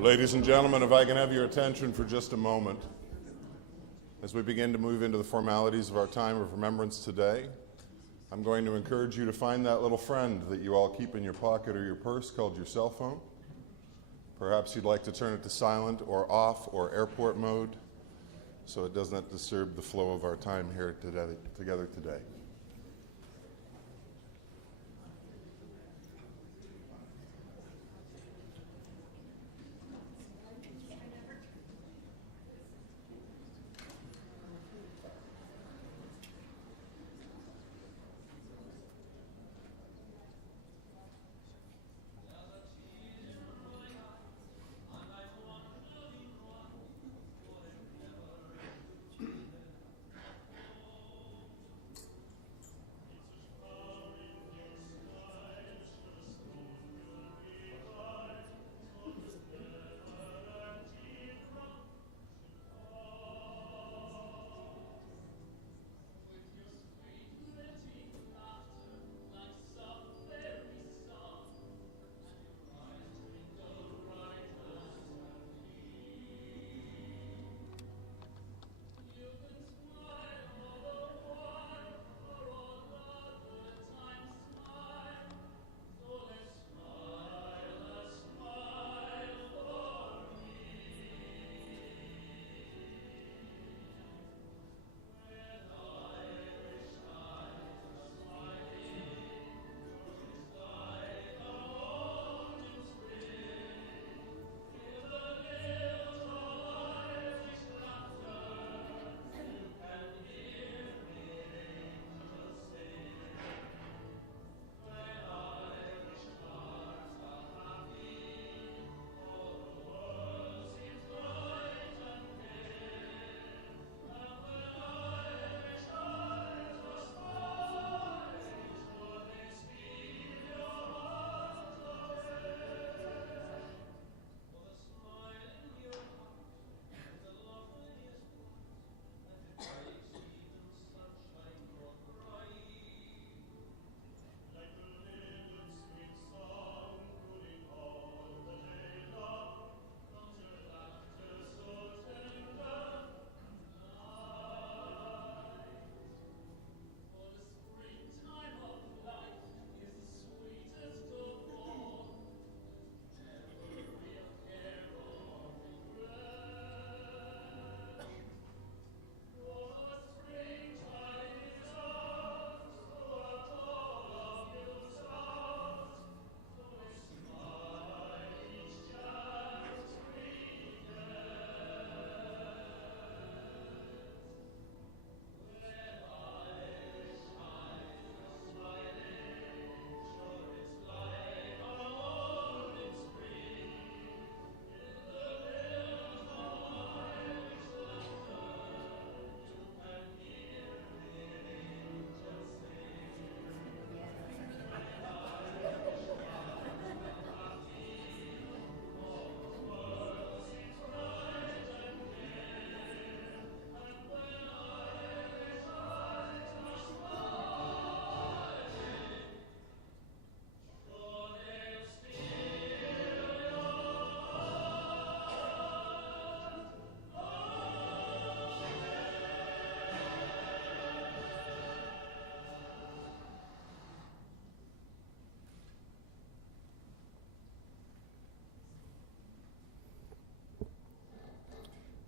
Ladies and gentlemen, if I can have your attention for just a moment. As we begin to move into the formalities of our time of remembrance today, I'm going to encourage you to find that little friend that you all keep in your pocket or your purse called your cell phone. Perhaps you'd like to turn it to silent or off or airport mode so it does not disturb the flow of our time here together today.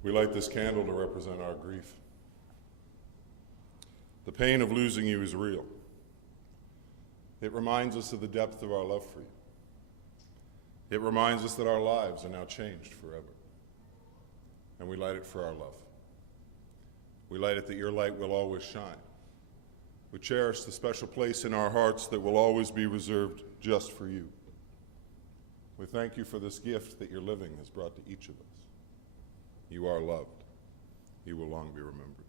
We light this candle to represent our grief. The pain of losing you is real. It reminds us of the depth of our love for you. It reminds us that our lives are now changed forever. And we light it for our love. We light it that your light will always shine. We cherish the special place in our hearts that will always be reserved just for you. We thank you for this gift that your living has brought to each of us. You are loved. You will long be remembered.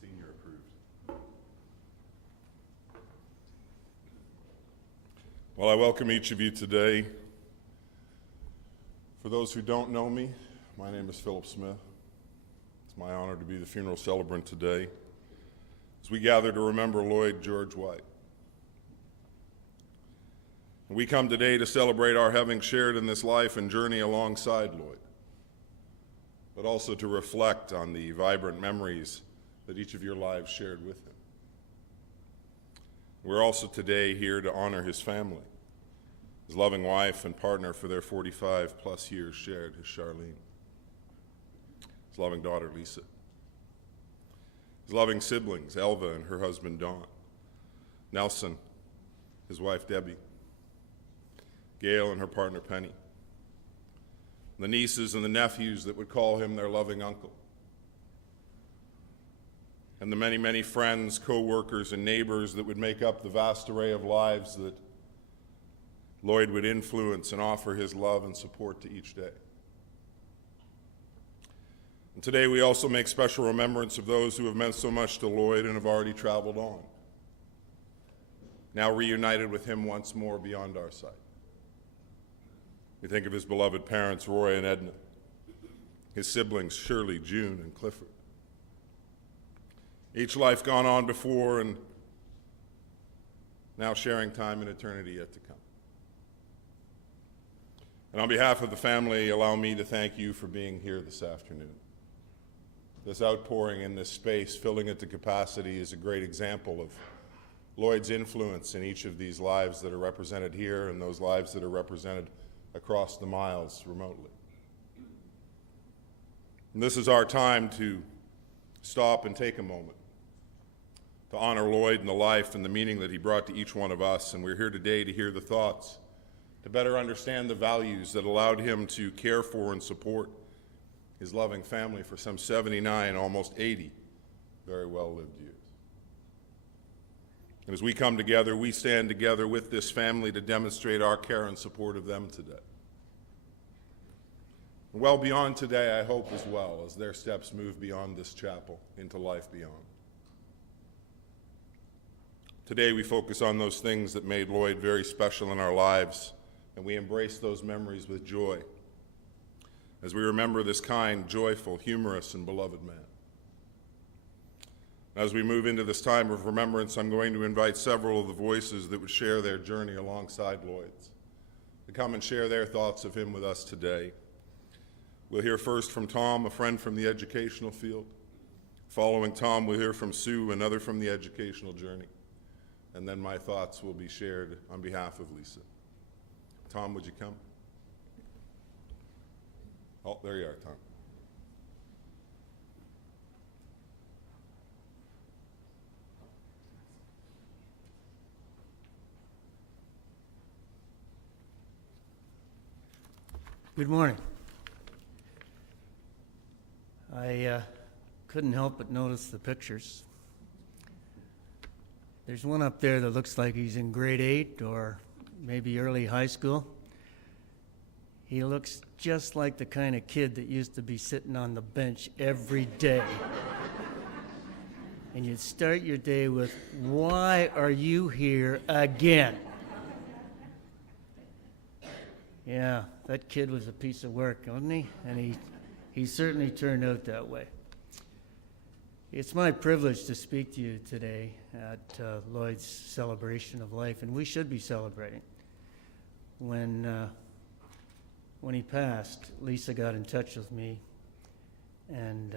Senior approved. Well, I welcome each of you today for those who don't know me, my name is Philip Smith. It's my honor to be the funeral celebrant today as we gather to remember Lloyd George White. And we come today to celebrate our having shared in this life and journey alongside Lloyd, but also to reflect on the vibrant memories that each of your lives shared with him. We're also today here to honor his family, his loving wife and partner for their 45-plus years shared, his Charlene, his loving daughter, Lisa, his loving siblings, Elva and her husband, Don, Nelson, his wife, Debbie, Gail and her partner, Penny, the nieces and the nephews that would call him their loving uncle, and the many, many friends, co-workers, and neighbors that would make up the vast array of lives that Lloyd would influence and offer his love and support to each day. And today we also make special remembrance of those who have meant so much to Lloyd and have already traveled on, now reunited with him once more beyond our sight. We think of his beloved parents, Roy and Edna, his siblings, Shirley, June, and Clifford. Each life gone on before and now sharing time in eternity yet to come. And on behalf of the family, allow me to thank you for being here this afternoon. This outpouring in this space, filling it to capacity, is a great example of Lloyd's influence in each of these lives that are represented here and those lives that are represented across the miles remotely. And this is our time to stop and take a moment to honor Lloyd and the life and the meaning that he brought to each one of us. And we're here today to hear the thoughts, to better understand the values that allowed him to care for and support his loving family for some 79, almost 80 very well-lived years. And as we come together, we stand together with this family to demonstrate our care and support of them today. And well beyond today, I hope as well, as their steps move beyond this chapel into life beyond. Today we focus on those things that made Lloyd very special in our lives, and we embrace those memories with joy as we remember this kind, joyful, humorous, and beloved man. As we move into this time of remembrance, I'm going to invite several of the voices that would share their journey alongside Lloyd's to come and share their thoughts of him with us today. We'll hear first from Tom, a friend from the educational field. Following Tom, we'll hear from Sue, another from the educational journey. And then my thoughts will be shared on behalf of Lisa. Tom, would you come? Oh, there you are, Tom. Good morning. I couldn't help but notice the pictures. There's one up there that looks like he's in grade 8 or maybe early high school. He looks just like the kind of kid that used to be sitting on the bench every day. And you'd start your day with, "Why are you here again?" Yeah, that kid was a piece of work, wasn't he? And he certainly turned out that way. It's my privilege to speak to you today at Lloyd's celebration of life, and we should be celebrating. When he passed, Lisa got in touch with me, and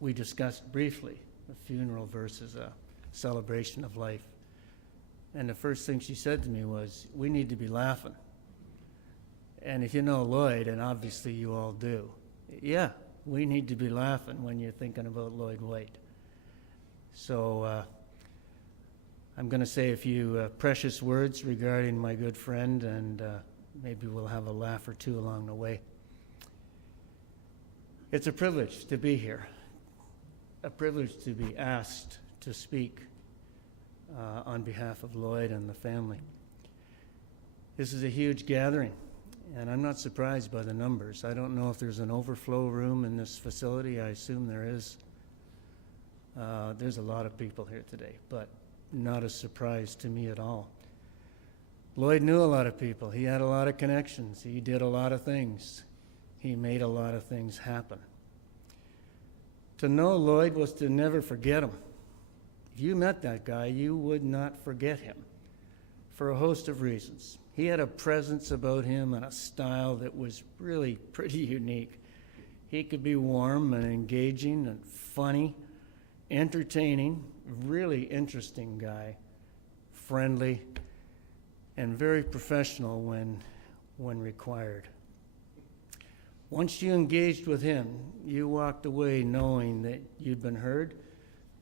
we discussed briefly the funeral versus a celebration of life. And the first thing she said to me was, "We need to be laughing." And if you know Lloyd, and obviously you all do, yeah, we need to be laughing when you're thinking about Lloyd White. So I'm going to say a few precious words regarding my good friend, and maybe we'll have a laugh or two along the way. It's a privilege to be here, a privilege to be asked to speak on behalf of Lloyd and the family. This is a huge gathering, and I'm not surprised by the numbers. I don't know if there's an overflow room in this facility. I assume there is. There's a lot of people here today, but not a surprise to me at all. Lloyd knew a lot of people. He had a lot of connections. He did a lot of things. He made a lot of things happen. To know Lloyd was to never forget him. If you met that guy, you would not forget him for a host of reasons. He had a presence about him and a style that was really pretty unique. He could be warm and engaging and funny, entertaining, really interesting guy, friendly, and very professional when required. Once you engaged with him, you walked away knowing that you'd been heard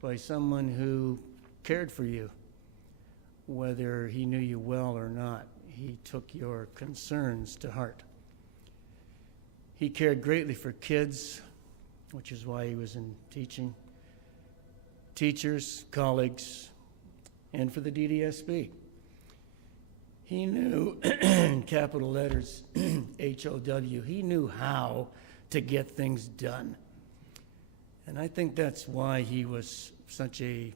by someone who cared for you, whether he knew you well or not. He took your concerns to heart. He cared greatly for kids, which is why he was in teaching, teachers, colleagues, and for the DDSB. He knew, in capital letters, H-O-W, he knew how to get things done. And I think that's why he was such a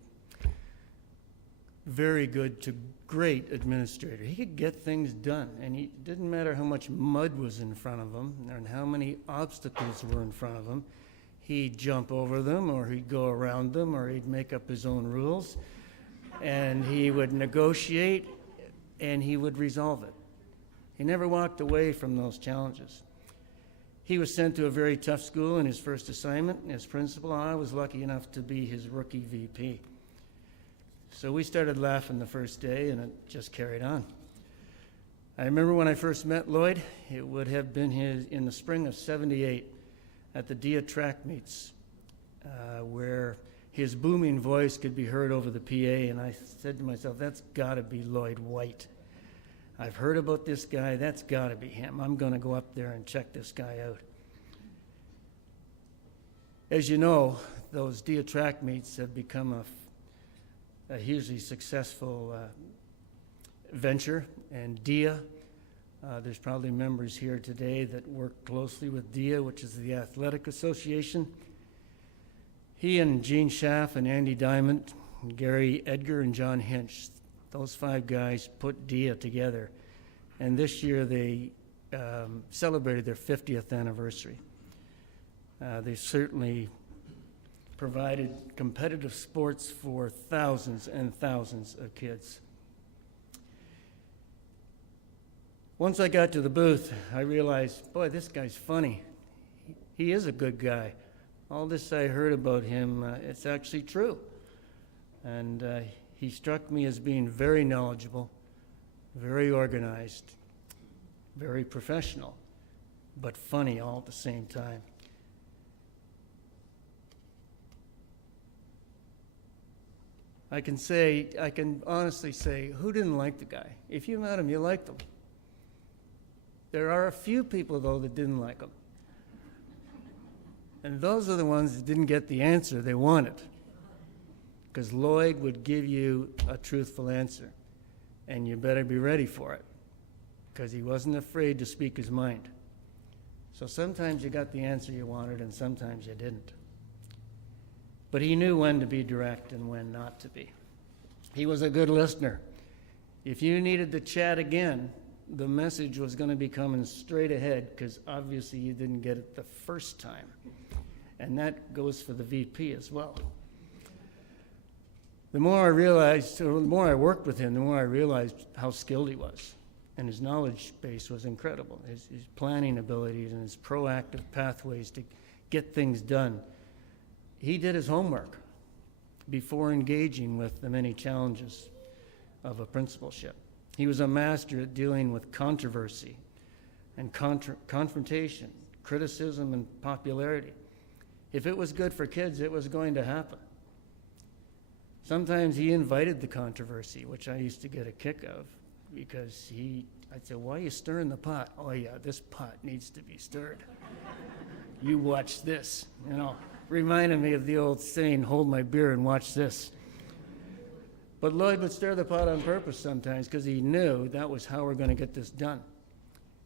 very good to great administrator. He could get things done, and it didn't matter how much mud was in front of him and how many obstacles were in front of him. He'd jump over them, or he'd go around them, or he'd make up his own rules, and he would negotiate, and he would resolve it. He never walked away from those challenges. He was sent to a very tough school in his first assignment as principal. I was lucky enough to be his rookie VP. So we started laughing the first day, and it just carried on. I remember when I first met Lloyd, it would have been in the spring of '78 at the DIA track meets, where his booming voice could be heard over the PA, and I said to myself, that's got to be Lloyd White. I've heard about this guy, that's got to be him. I'm going to go up there and check this guy out. As you know, those DIA track meets have become a hugely successful venture, and DIA, there's probably members here today that work closely with DIA, which is the Athletic Association. He and Gene Schaff and Andy Diamond, and Gary Edgar and John Hinch, those five guys put DIA together. And this year they celebrated their 50th anniversary. They certainly provided competitive sports for thousands and thousands of kids. Once I got to the booth, I realized, boy, this guy's funny. He is a good guy. All this I heard about him, it's actually true. And he struck me as being very knowledgeable, very organized, very professional, but funny all at the same time. I can honestly say, who didn't like the guy? If you met him, you liked him. There are a few people, though, that didn't like him. And those are the ones that didn't get the answer they wanted. Because Lloyd would give you a truthful answer, and you better be ready for it, because he wasn't afraid to speak his mind. So sometimes you got the answer you wanted, and sometimes you didn't. But he knew when to be direct and when not to be. He was a good listener. If you needed to chat again, the message was going to be coming straight ahead, because obviously you didn't get it the first time. And that goes for the VP as well. The more I worked with him, the more I realized how skilled he was. And his knowledge base was incredible. His planning abilities and his proactive pathways to get things done. He did his homework before engaging with the many challenges of a principalship. He was a master at dealing with controversy and confrontation, criticism, and popularity. If it was good for kids, it was going to happen. Sometimes he invited the controversy, which I used to get a kick of, because I'd say, why are you stirring the pot? Oh yeah, this pot needs to be stirred. You watch this, reminded me of the old saying, hold my beer and watch this. But Lloyd would stir the pot on purpose sometimes, because he knew that was how we're going to get this done.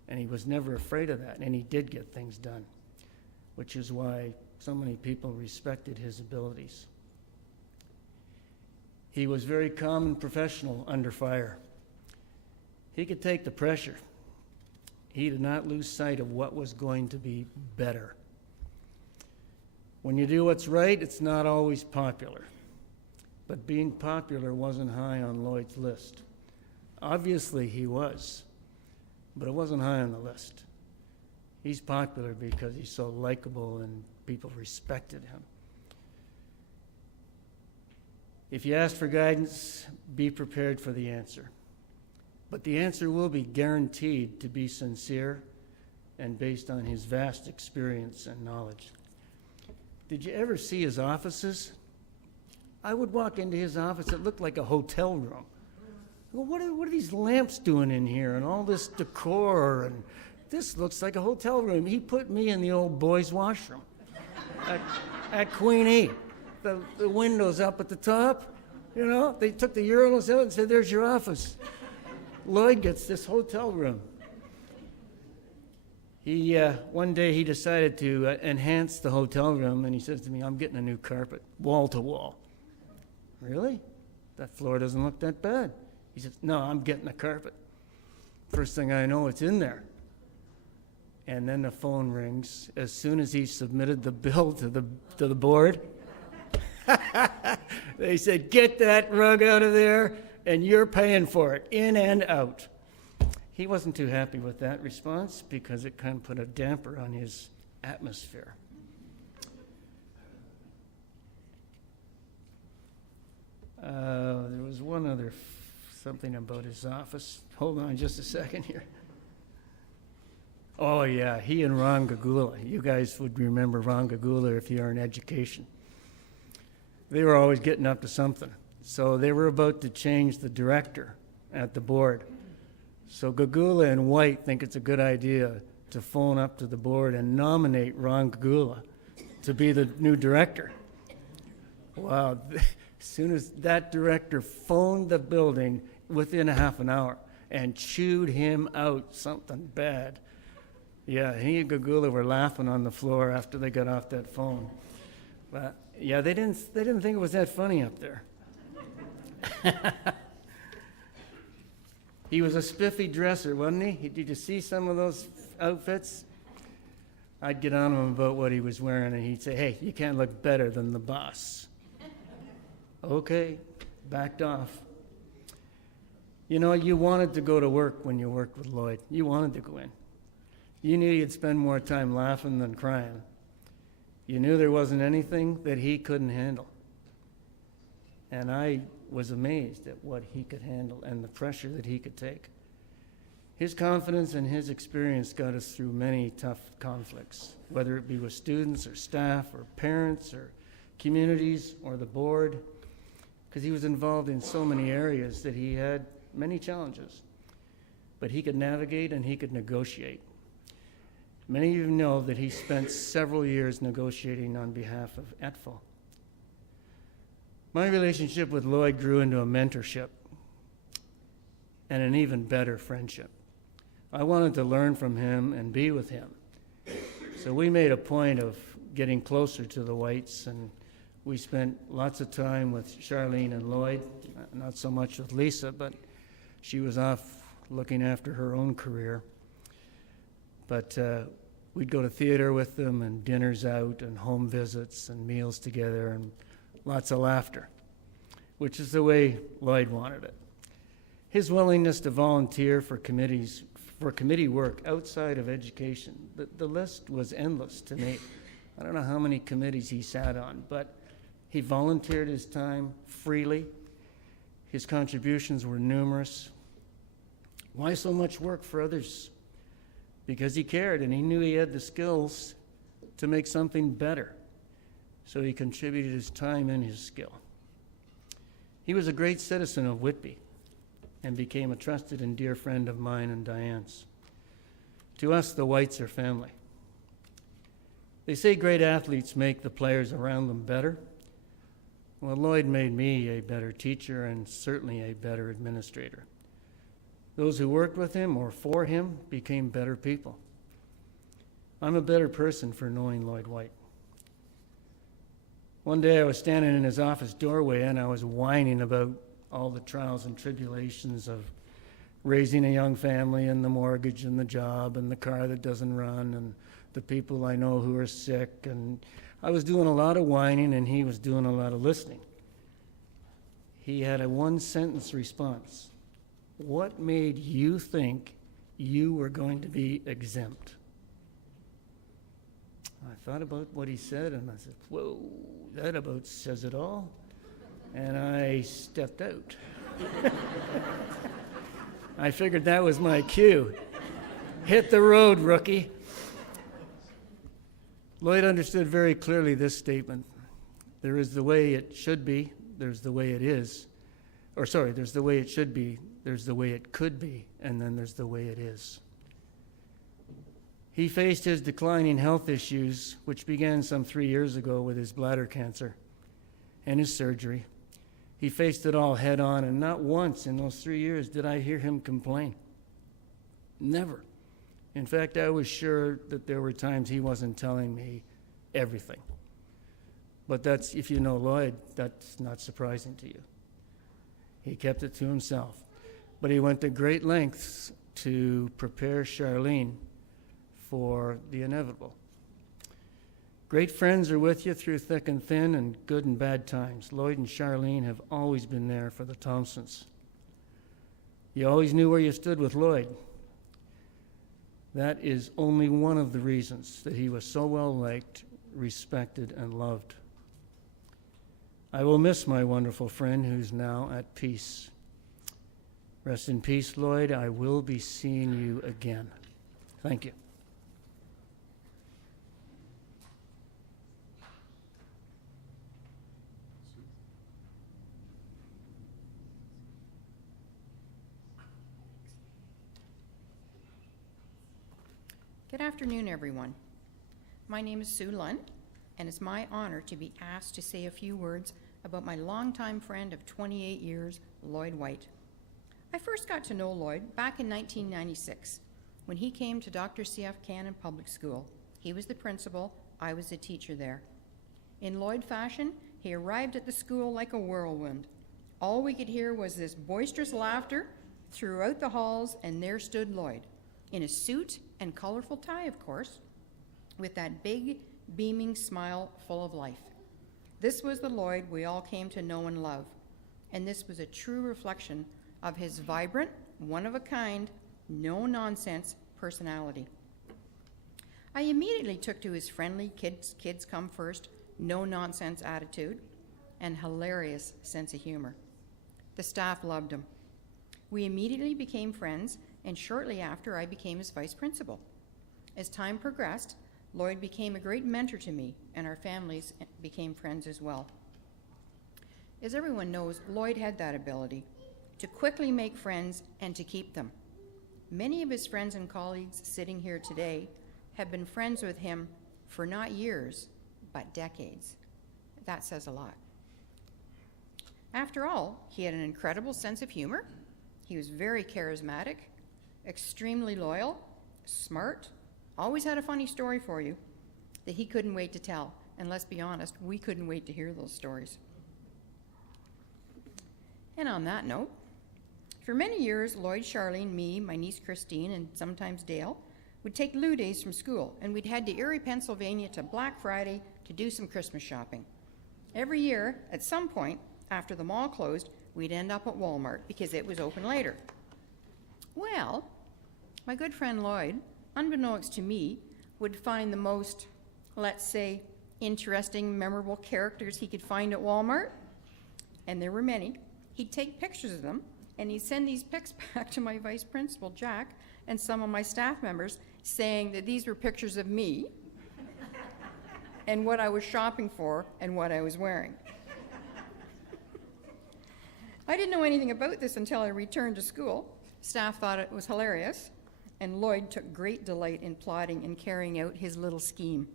And he was never afraid of that, and he did get things done, which is why so many people respected his abilities. He was very calm and professional under fire. He could take the pressure. He did not lose sight of what was going to be better. When you do what's right, it's not always popular. But being popular wasn't high on Lloyd's list. Obviously he was, but it wasn't high on the list. He's popular because he's so likable and people respected him. If you ask for guidance, be prepared for the answer. But the answer will be guaranteed to be sincere and based on his vast experience and knowledge. Did you ever see his offices? I would walk into his office, it looked like a hotel room. Well, what are these lamps doing in here and all this decor? And this looks like a hotel room. He put me in the old boys' washroom at Queen E. The windows up at the top, you know, they took the urinals out and said, there's your office. Lloyd gets this hotel room. One day he decided to enhance the hotel room, and he says to me, I'm getting a new carpet, wall to wall. Really? That floor doesn't look that bad. He says, no, I'm getting a carpet. First thing I know, it's in there. And then the phone rings. As soon as he submitted the bill to the board, they said, get that rug out of there, and you're paying for it, in and out. He wasn't too happy with that response because it kind of put a damper on his atmosphere. There was one other something about his office. Hold on just a second here. Oh, yeah, he and Ron Gagula. You guys would remember Ron Gagula if you are in education. They were always getting up to something. So they were about to change the director at the board. So Gagula and White think it's a good idea to phone up to the board and nominate Ron Gagula to be the new director. Wow. As soon as that director phoned the building within a half an hour and chewed him out something bad. Yeah, he and Gagula were laughing on the floor after they got off that phone. But yeah, they didn't think it was that funny up there. He was a spiffy dresser, wasn't he? Did you see some of those outfits? I'd get on him about what he was wearing, and he'd say, hey, you can't look better than the boss. Okay, backed off. You know, you wanted to go to work when you worked with Lloyd. You wanted to go in. You knew you'd spend more time laughing than crying. You knew there wasn't anything that he couldn't handle. And I was amazed at what he could handle and the pressure that he could take. His confidence and his experience got us through many tough conflicts, whether it be with students or staff or parents or communities or the board, because he was involved in so many areas that he had many challenges. But he could navigate and he could negotiate. Many of you know that he spent several years negotiating on behalf of ETFL. My relationship with Lloyd grew into a mentorship and an even better friendship. I wanted to learn from him and be with him. So we made a point of getting closer to the Whites, and we spent lots of time with Charlene and Lloyd, not so much with Lisa, but she was off looking after her own career. But we'd go to theater with them and dinners out and home visits and meals together and lots of laughter, which is the way Lloyd wanted it. His willingness to volunteer for committee work outside of education, the list was endless to me. I don't know how many committees he sat on, but he volunteered his time freely. His contributions were numerous. Why so much work for others? Because he cared and he knew he had the skills to make something better. So he contributed his time and his skill. He was a great citizen of Whitby and became a trusted and dear friend of mine and Diane's. To us, the Whites are family. They say great athletes make the players around them better. Well, Lloyd made me a better teacher and certainly a better administrator. Those who worked with him or for him became better people. I'm a better person for knowing Lloyd White. One day I was standing in his office doorway and I was whining about all the trials and tribulations of raising a young family and the mortgage and the job and the car that doesn't run and the people I know who are sick. And I was doing a lot of whining and he was doing a lot of listening. He had a one-sentence response. What made you think you were going to be exempt? I thought about what he said and I said, whoa, that about says it all. And I stepped out. I figured that was my cue. Hit the road, rookie. Lloyd understood very clearly this statement. There is the way it should be, there's the way it is. There's the way it should be, there's the way it could be, and then there's the way it is. He faced his declining health issues, which began some 3 years ago with his bladder cancer and his surgery. He faced it all head on, and not once in those 3 years did I hear him complain. Never. In fact, I was sure that there were times he wasn't telling me everything. But that's, if you know Lloyd, that's not surprising to you. He kept it to himself. But he went to great lengths to prepare Charlene for the inevitable. Great friends are with you through thick and thin and good and bad times. Lloyd and Charlene have always been there for the Thompsons. You always knew where you stood with Lloyd. That is only one of the reasons that he was so well liked, respected, and loved. I will miss my wonderful friend who's now at peace. Rest in peace, Lloyd. I will be seeing you again. Thank you. Good afternoon, everyone. My name is Sue Lund, and it's my honor to be asked to say a few words about my longtime friend of 28 years, Lloyd White. I first got to know Lloyd back in 1996 when he came to Dr. C.F. Cannon Public School. He was the principal, I was the teacher there. In Lloyd fashion, he arrived at the school like a whirlwind. All we could hear was this boisterous laughter throughout the halls, and there stood Lloyd, in a suit and colorful tie, of course, with that big, beaming smile full of life. This was the Lloyd we all came to know and love, and this was a true reflection of his vibrant, one-of-a-kind, no-nonsense personality. I immediately took to his friendly, kids come first, no-nonsense attitude, and hilarious sense of humor. The staff loved him. We immediately became friends, and shortly after, I became his vice principal. As time progressed, Lloyd became a great mentor to me, and our families became friends as well. As everyone knows, Lloyd had that ability to quickly make friends and to keep them. Many of his friends and colleagues sitting here today have been friends with him for not years, but decades. That says a lot. After all, he had an incredible sense of humor. He was very charismatic, extremely loyal, smart, always had a funny story for you that he couldn't wait to tell. And let's be honest, we couldn't wait to hear those stories. And on that note, for many years, Lloyd, Charlene, me, my niece Christine, and sometimes Dale would take Lou days from school, and we'd head to Erie, Pennsylvania to Black Friday to do some Christmas shopping. Every year, at some point, after the mall closed, we'd end up at Walmart because it was open later. Well, my good friend Lloyd, unbeknownst to me, would find the most, let's say, interesting, memorable characters he could find at Walmart, and there were many. He'd take pictures of them, and he'd send these pics back to my vice principal, Jack, and some of my staff members, saying that these were pictures of me and what I was shopping for and what I was wearing. I didn't know anything about this until I returned to school. Staff thought it was hilarious, and Lloyd took great delight in plotting and carrying out his little scheme.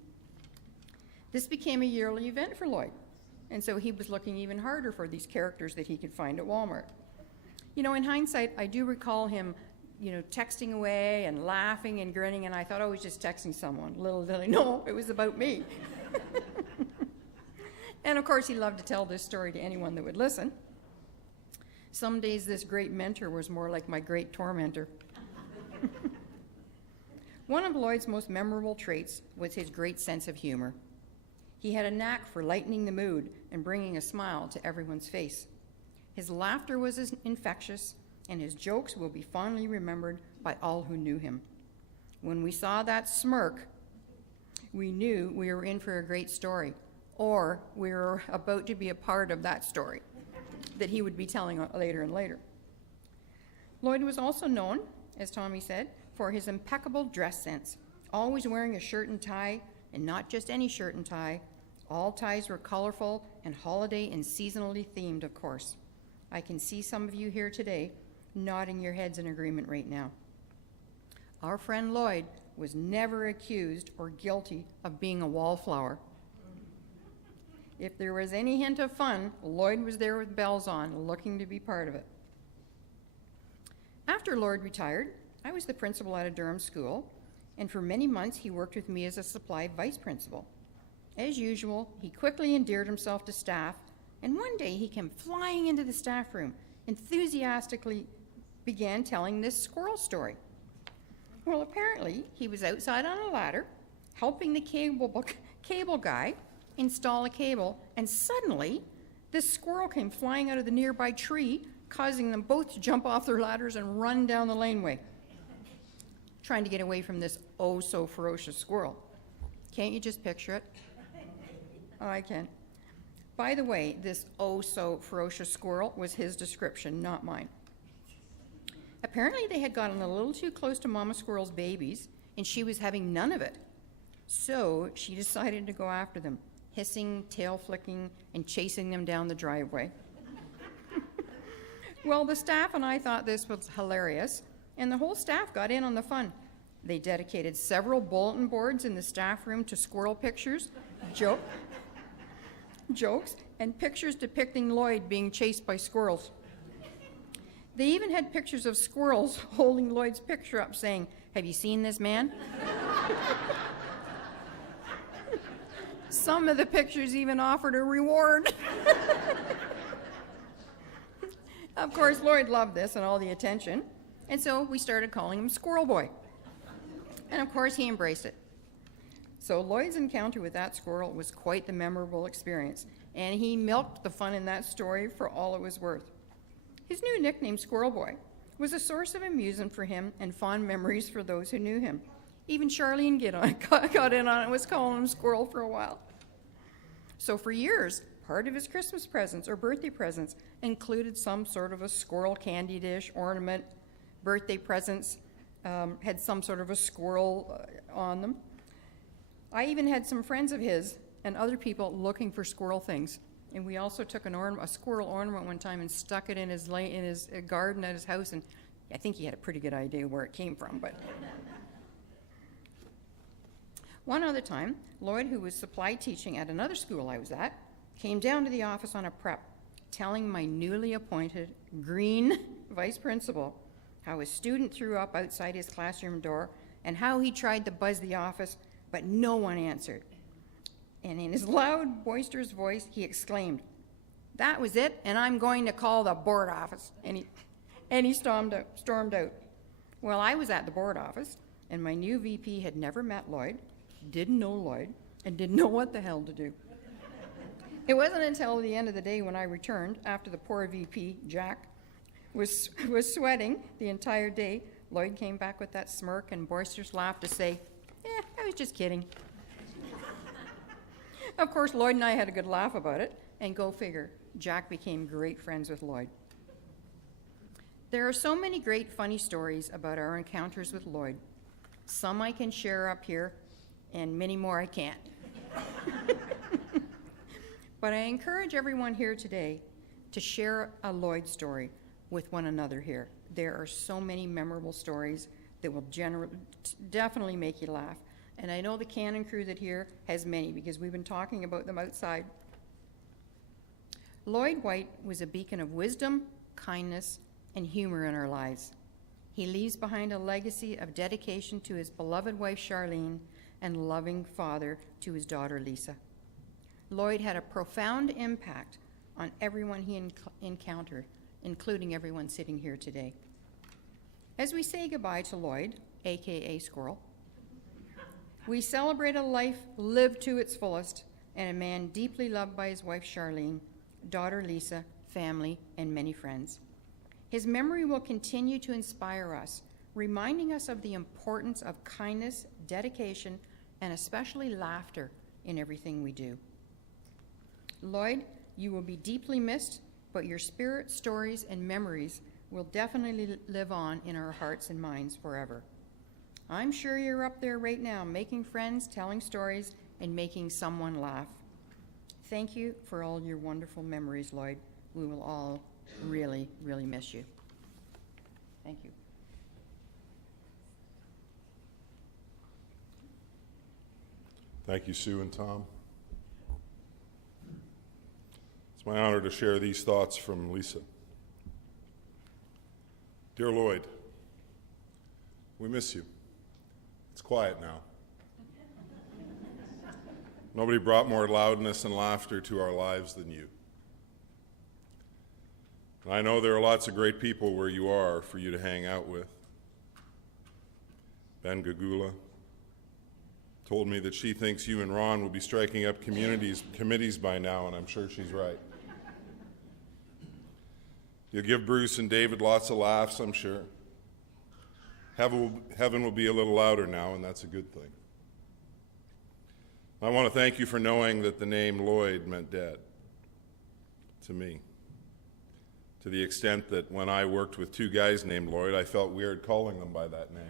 This became a yearly event for Lloyd, and so he was looking even harder for these characters that he could find at Walmart. You know, in hindsight, I do recall him, texting away and laughing and grinning, and I thought, oh, he's just texting someone. Little did I know, it was about me. And of course, he loved to tell this story to anyone that would listen. Some days this great mentor was more like my great tormentor. One of Lloyd's most memorable traits was his great sense of humor. He had a knack for lightening the mood and bringing a smile to everyone's face. His laughter was infectious, and his jokes will be fondly remembered by all who knew him. When we saw that smirk, we knew we were in for a great story, or we were about to be a part of that story that he would be telling later and later. Lloyd was also known, as Tommy said, for his impeccable dress sense, always wearing a shirt and tie, and not just any shirt and tie. All ties were colorful and holiday and seasonally themed, of course. I can see some of you here today nodding your heads in agreement right now. Our friend Lloyd was never accused or guilty of being a wallflower. If there was any hint of fun, Lloyd was there with bells on, looking to be part of it. After Lloyd retired, I was the principal at a Durham school, and for many months he worked with me as a supply vice principal. As usual, he quickly endeared himself to staff, and one day he came flying into the staff room, enthusiastically began telling this squirrel story. Well, apparently he was outside on a ladder, helping the cable guy install a cable, and suddenly this squirrel came flying out of the nearby tree, causing them both to jump off their ladders and run down the laneway, trying to get away from this oh-so-ferocious squirrel. Can't you just picture it? Oh, I can. By the way, this oh-so-ferocious squirrel was his description, not mine. Apparently they had gotten a little too close to Mama Squirrel's babies, and she was having none of it. So she decided to go after them, hissing, tail flicking, and chasing them down the driveway. Well, the staff and I thought this was hilarious, and the whole staff got in on the fun. They dedicated several bulletin boards in the staff room to squirrel pictures, jokes, and pictures depicting Lloyd being chased by squirrels. They even had pictures of squirrels holding Lloyd's picture up saying, "Have you seen this man?" Some of the pictures even offered a reward. Of course, Lloyd loved this and all the attention, and so we started calling him Squirrel Boy. And of course, he embraced it. So Lloyd's encounter with that squirrel was quite the memorable experience, and he milked the fun in that story for all it was worth. His new nickname, Squirrel Boy, was a source of amusement for him and fond memories for those who knew him. Even Charlene got in on it and was calling him Squirrel for a while. So for years, part of his Christmas presents or birthday presents included some sort of a squirrel candy dish, ornament. Birthday presents had some sort of a squirrel on them. I even had some friends of his and other people looking for squirrel things. And we also took a squirrel ornament one time and stuck it in his garden at his house, and I think he had a pretty good idea where it came from. But one other time, Lloyd, who was supply teaching at another school I was at, came down to the office on a prep, telling my newly appointed green vice principal how a student threw up outside his classroom door and how he tried to buzz the office, but no one answered. And in his loud, boisterous voice, he exclaimed, "That was it, and I'm going to call the board office." And he stormed out. Well, I was at the board office, and my new VP had never met Lloyd, didn't know Lloyd, and didn't know what the hell to do. It wasn't until the end of the day when I returned, after the poor VP, Jack, was sweating the entire day, Lloyd came back with that smirk and boisterous laugh to say, "I was just kidding." Of course, Lloyd and I had a good laugh about it, and go figure, Jack became great friends with Lloyd. There are so many great funny stories about our encounters with Lloyd. Some I can share up here, and many more I can't. But I encourage everyone here today to share a Lloyd story with one another here. There are so many memorable stories that will definitely make you laugh. And I know the Cannon crew that here has many because we've been talking about them outside. Lloyd White was a beacon of wisdom, kindness, and humor in our lives. He leaves behind a legacy of dedication to his beloved wife Charlene and loving father to his daughter Lisa. Lloyd had a profound impact on everyone he encountered, including everyone sitting here today. As we say goodbye to Lloyd, aka Squirrel, we celebrate a life lived to its fullest and a man deeply loved by his wife Charlene, daughter Lisa, family, and many friends. His memory will continue to inspire us, reminding us of the importance of kindness, dedication, and especially laughter in everything we do. Lloyd, you will be deeply missed, but your spirit, stories, and memories will definitely live on in our hearts and minds forever. I'm sure you're up there right now making friends, telling stories, and making someone laugh. Thank you for all your wonderful memories, Lloyd. We will all really, really miss you. Thank you. Thank you, Sue and Tom. It's my honor to share these thoughts from Lisa. Dear Lloyd, we miss you. It's quiet now. Nobody brought more loudness and laughter to our lives than you. And I know there are lots of great people where you are for you to hang out with. Ben Gagula told me that she thinks you and Ron will be striking up committees by now, and I'm sure she's right. You'll give Bruce and David lots of laughs, I'm sure. Heaven will be a little louder now, and that's a good thing. I want to thank you for knowing that the name Lloyd meant dad to me, to the extent that when I worked with two guys named Lloyd, I felt weird calling them by that name.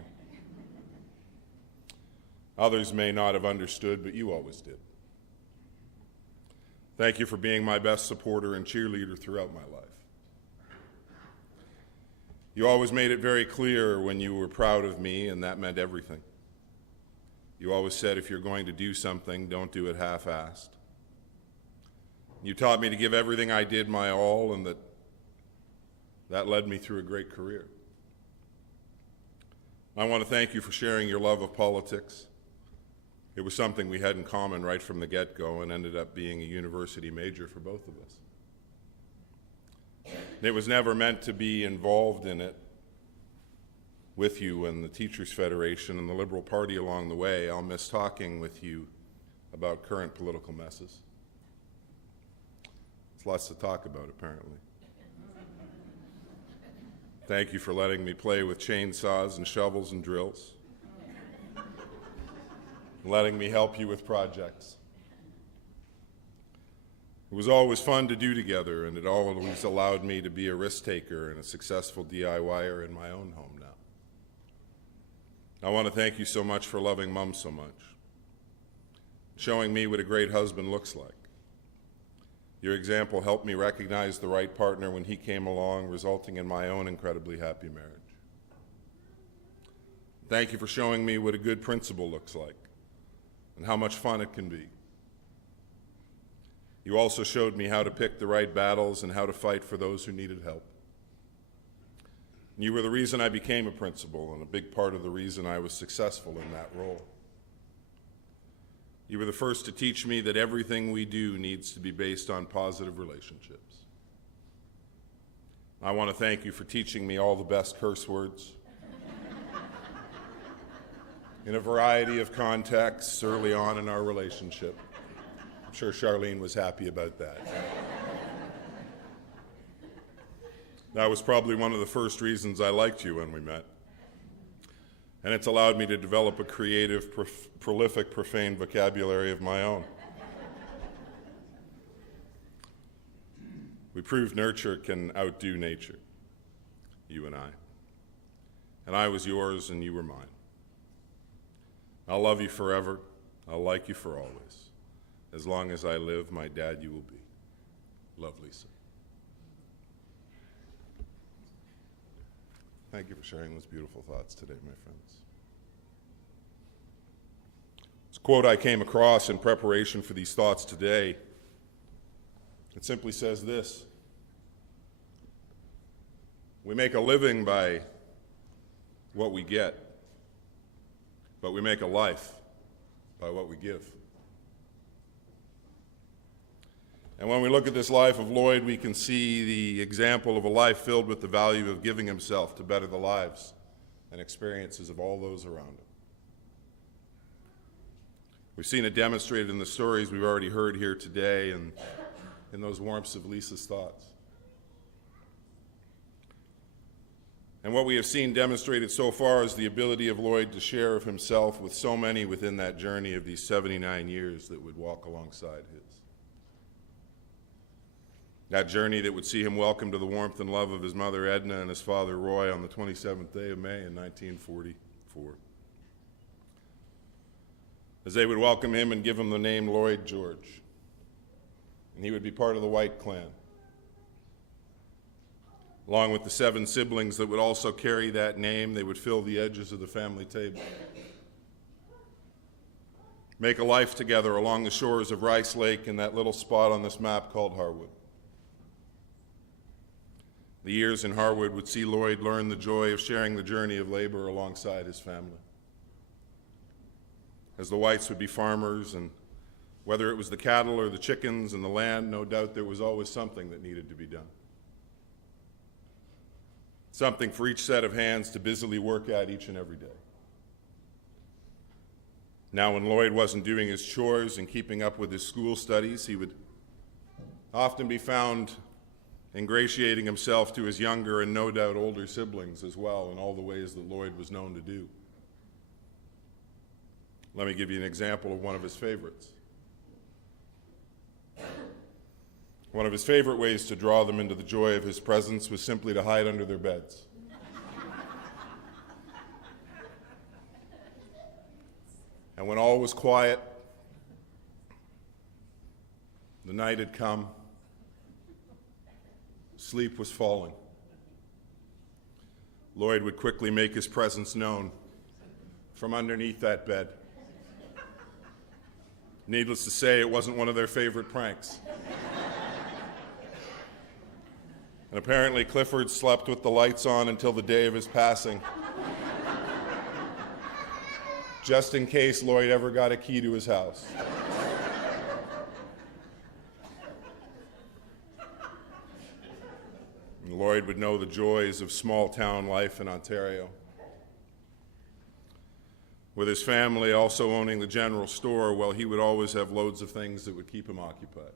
Others may not have understood, but you always did. Thank you for being my best supporter and cheerleader throughout my life. You always made it very clear when you were proud of me, and that meant everything. You always said, if you're going to do something, don't do it half-assed. You taught me to give everything I did my all, and that led me through a great career. I want to thank you for sharing your love of politics. It was something we had in common right from the get-go and ended up being a university major for both of us. It was never meant to be involved in it with you and the Teachers Federation and the Liberal Party along the way. I'll miss talking with you about current political messes. It's lots to talk about, apparently. Thank you for letting me play with chainsaws and shovels and drills, letting me help you with projects. It was always fun to do together, and it always allowed me to be a risk taker and a successful DIYer in my own home now. I want to thank you so much for loving Mom so much, showing me what a great husband looks like. Your example helped me recognize the right partner when he came along, resulting in my own incredibly happy marriage. Thank you for showing me what a good principal looks like and how much fun it can be. You also showed me how to pick the right battles and how to fight for those who needed help. You were the reason I became a principal and a big part of the reason I was successful in that role. You were the first to teach me that everything we do needs to be based on positive relationships. I want to thank you for teaching me all the best curse words in a variety of contexts early on in our relationship. I'm sure Charlene was happy about that. That was probably one of the first reasons I liked you when we met. And it's allowed me to develop a creative, prolific, profane vocabulary of my own. We proved nurture can outdo nature, you and I. And I was yours and you were mine. I'll love you forever. I'll like you for always. As long as I live, my dad you will be. Love, Lisa. Thank you for sharing those beautiful thoughts today, my friends. It's a quote I came across in preparation for these thoughts today. It simply says this: we make a living by what we get, but we make a life by what we give. And when we look at this life of Lloyd, we can see the example of a life filled with the value of giving himself to better the lives and experiences of all those around him. We've seen it demonstrated in the stories we've already heard here today and in those warmths of Lisa's thoughts. And what we have seen demonstrated so far is the ability of Lloyd to share of himself with so many within that journey of these 79 years that would walk alongside his. That journey that would see him welcome to the warmth and love of his mother Edna and his father Roy on the 27th day of May in 1944. As they would welcome him and give him the name Lloyd George. And he would be part of the White clan, along with the 7 siblings that would also carry that name. They would fill the edges of the family table, make a life together along the shores of Rice Lake in that little spot on this map called Harwood. The years in Harwood would see Lloyd learn the joy of sharing the journey of labor alongside his family. As the Whites would be farmers, and whether it was the cattle or the chickens and the land, no doubt there was always something that needed to be done. Something for each set of hands to busily work at each and every day. Now, when Lloyd wasn't doing his chores and keeping up with his school studies, he would often be found ingratiating himself to his younger and no doubt older siblings as well in all the ways that Lloyd was known to do. Let me give you an example of one of his favorites. One of his favorite ways to draw them into the joy of his presence was simply to hide under their beds. And when all was quiet, the night had come, sleep was falling, Lloyd would quickly make his presence known from underneath that bed. Needless to say, it wasn't one of their favorite pranks. And apparently Clifford slept with the lights on until the day of his passing, just in case Lloyd ever got a key to his house. And Lloyd would know the joys of small-town life in Ontario, with his family also owning the general store. Well, he would always have loads of things that would keep him occupied.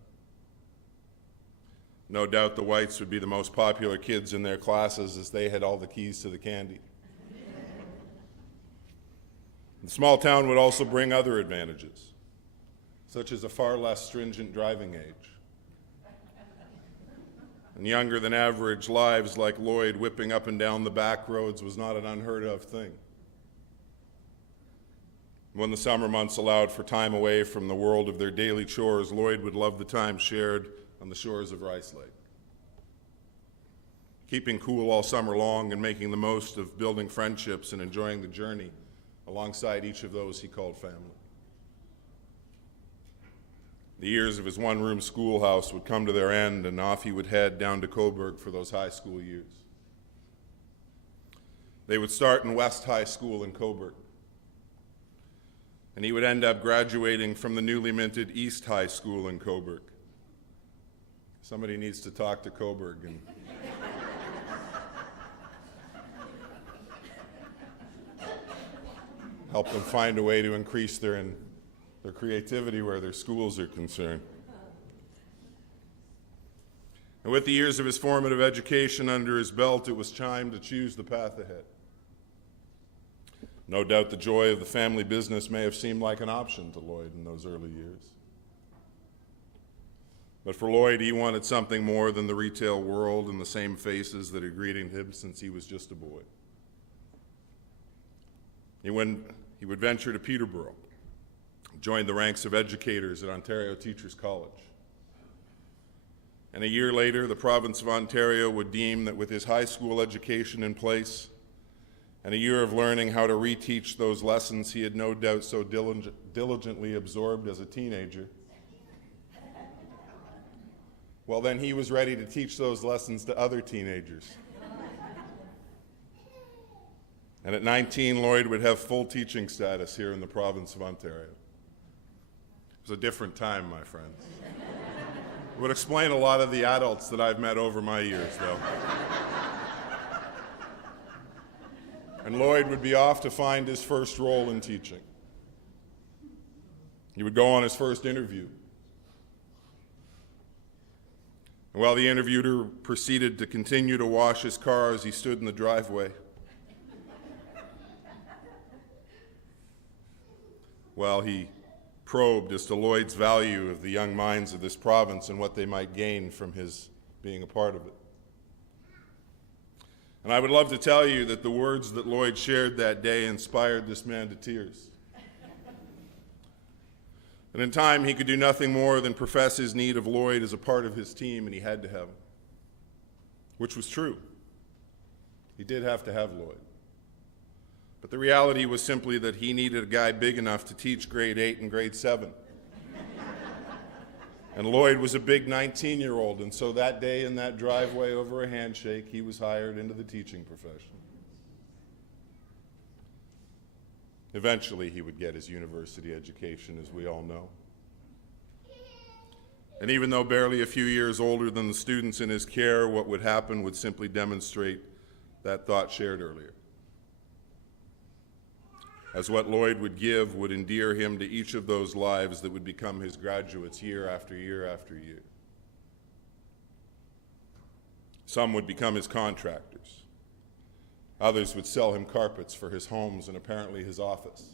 No doubt the Whites would be the most popular kids in their classes as they had all the keys to the candy. The small town would also bring other advantages, such as a far less stringent driving age, and younger than average lives like Lloyd whipping up and down the back roads was not an unheard of thing. When the summer months allowed for time away from the world of their daily chores, Lloyd would love the time shared on the shores of Rice Lake, keeping cool all summer long and making the most of building friendships and enjoying the journey alongside each of those he called family. The years of his one-room schoolhouse would come to their end, and off he would head down to Coburg for those high school years. They would start in West High School in Coburg, and he would end up graduating from the newly minted East High School in Coburg. Somebody needs to talk to Coburg and help them find a way to increase their creativity where their schools are concerned. And with the years of his formative education under his belt, it was time to choose the path ahead. No doubt the joy of the family business may have seemed like an option to Lloyd in those early years. But for Lloyd, he wanted something more than the retail world and the same faces that had greeted him since he was just a boy. He would venture to Peterborough, joined the ranks of educators at Ontario Teachers College. And a year later, the province of Ontario would deem that with his high school education in place and a year of learning how to reteach those lessons he had no doubt so diligently absorbed as a teenager, well, then he was ready to teach those lessons to other teenagers. And at 19, Lloyd would have full teaching status here in the province of Ontario. It was a different time, my friends. It would explain a lot of the adults that I've met over my years, though. And Lloyd would be off to find his first role in teaching. He would go on his first interview. And while the interviewer proceeded to continue to wash his car as he stood in the driveway, while he probed as to Lloyd's value of the young minds of this province and what they might gain from his being a part of it. And I would love to tell you that the words that Lloyd shared that day inspired this man to tears. And in time, he could do nothing more than profess his need of Lloyd as a part of his team, and he had to have him, which was true. He did have to have Lloyd. But the reality was simply that he needed a guy big enough to teach grade 8 and grade 7. And Lloyd was a big 19-year-old, and so that day in that driveway over a handshake, he was hired into the teaching profession. Eventually, he would get his university education, as we all know. And even though barely a few years older than the students in his care, what would happen would simply demonstrate that thought shared earlier. As what Lloyd would give would endear him to each of those lives that would become his graduates year after year after year. Some would become his contractors. Others would sell him carpets for his homes and apparently his office.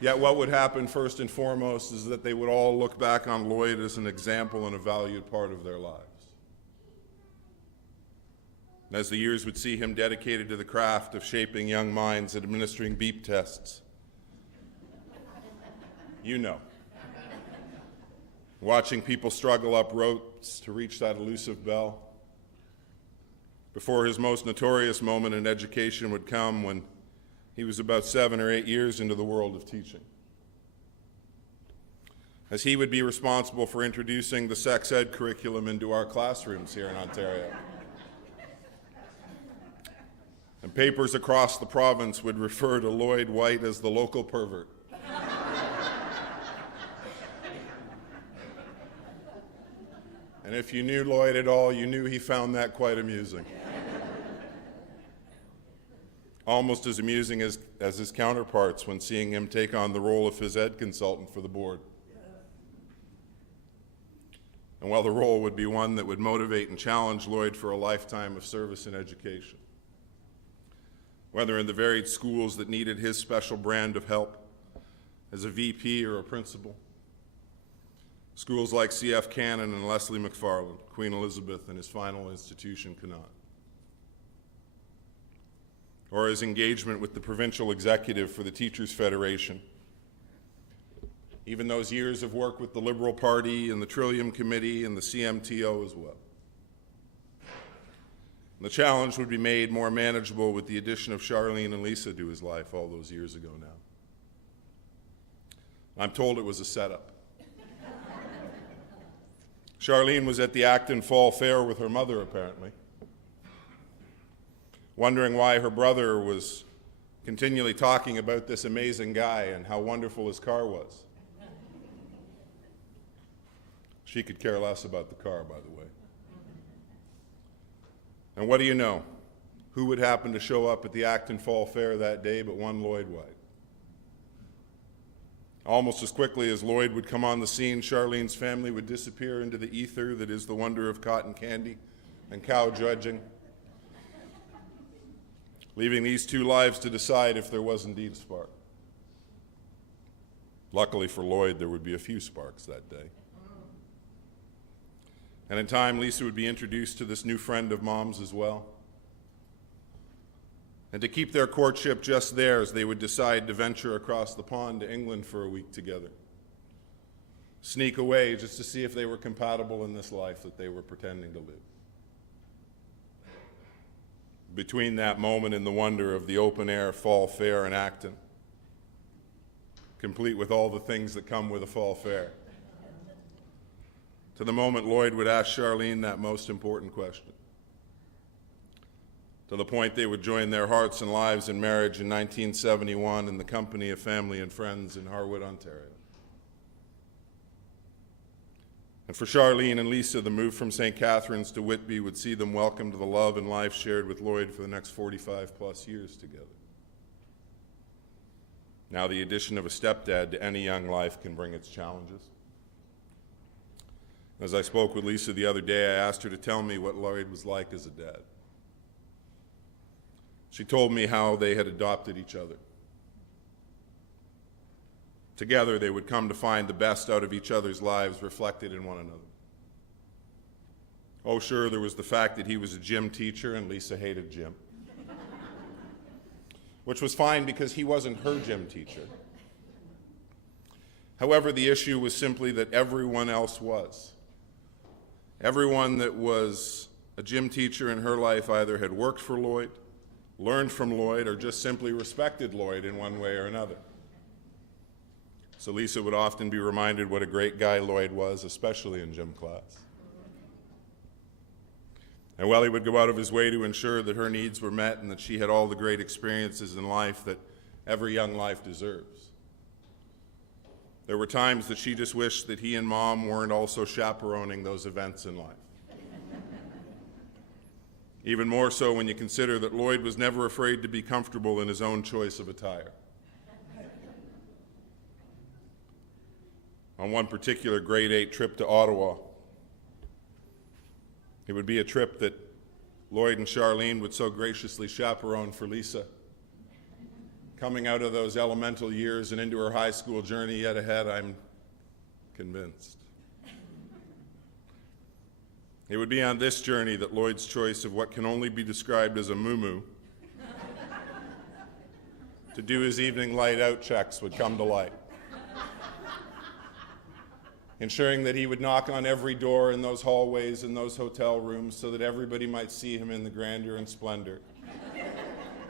Yet what would happen first and foremost is that they would all look back on Lloyd as an example and a valued part of their lives. And as the years would see him dedicated to the craft of shaping young minds and administering beep tests, you know, watching people struggle up ropes to reach that elusive bell, before his most notorious moment in education would come when he was about 7 or 8 years into the world of teaching. As he would be responsible for introducing the sex ed curriculum into our classrooms here in Ontario. And papers across the province would refer to Lloyd White as the local pervert. And if you knew Lloyd at all, you knew he found that quite amusing. Almost as amusing as his counterparts when seeing him take on the role of phys ed consultant for the board. And while the role would be one that would motivate and challenge Lloyd for a lifetime of service in education, whether in the varied schools that needed his special brand of help, as a VP or a principal, schools like C.F. Cannon and Leslie McFarland, Queen Elizabeth and his final institution, Connaught, or his engagement with the provincial executive for the Teachers Federation, even those years of work with the Liberal Party and the Trillium Committee and the CMTO as well. And the challenge would be made more manageable with the addition of Charlene and Lisa to his life all those years ago now. I'm told it was a setup. Charlene was at the Acton Fall Fair with her mother, apparently, wondering why her brother was continually talking about this amazing guy and how wonderful his car was. She could care less about the car, by the way. And what do you know? Who would happen to show up at the Acton Fall Fair that day but one Lloyd White? Almost as quickly as Lloyd would come on the scene, Charlene's family would disappear into the ether that is the wonder of cotton candy and cow judging, leaving these two lives to decide if there was indeed a spark. Luckily for Lloyd, there would be a few sparks that day. And in time, Lisa would be introduced to this new friend of Mom's as well. And to keep their courtship just theirs, they would decide to venture across the pond to England for a week together. Sneak away just to see if they were compatible in this life that they were pretending to live. Between that moment and the wonder of the open-air fall fair in Acton, complete with all the things that come with a fall fair, to the moment Lloyd would ask Charlene that most important question, to the point they would join their hearts and lives in marriage in 1971 in the company of family and friends in Harwood, Ontario. And for Charlene and Lisa, the move from St. Catharines to Whitby would see them welcome to the love and life shared with Lloyd for the next 45-plus years together. Now the addition of a stepdad to any young life can bring its challenges. As I spoke with Lisa the other day, I asked her to tell me what Lloyd was like as a dad. She told me how they had adopted each other. Together, they would come to find the best out of each other's lives reflected in one another. Oh, sure, there was the fact that he was a gym teacher and Lisa hated gym, which was fine because he wasn't her gym teacher. However, the issue was simply that everyone else was. Everyone that was a gym teacher in her life either had worked for Lloyd, learned from Lloyd, or just simply respected Lloyd in one way or another. So Lisa would often be reminded what a great guy Lloyd was, especially in gym class. And while he would go out of his way to ensure that her needs were met and that she had all the great experiences in life that every young life deserves, there were times that she just wished that he and Mom weren't also chaperoning those events in life. Even more so when you consider that Lloyd was never afraid to be comfortable in his own choice of attire. On one particular grade 8 trip to Ottawa, it would be a trip that Lloyd and Charlene would so graciously chaperone for Lisa. Coming out of those elemental years and into her high school journey yet ahead, I'm convinced. It would be on this journey that Lloyd's choice of what can only be described as a moo-moo to do his evening light out checks would come to light, ensuring that he would knock on every door in those hallways and those hotel rooms so that everybody might see him in the grandeur and splendor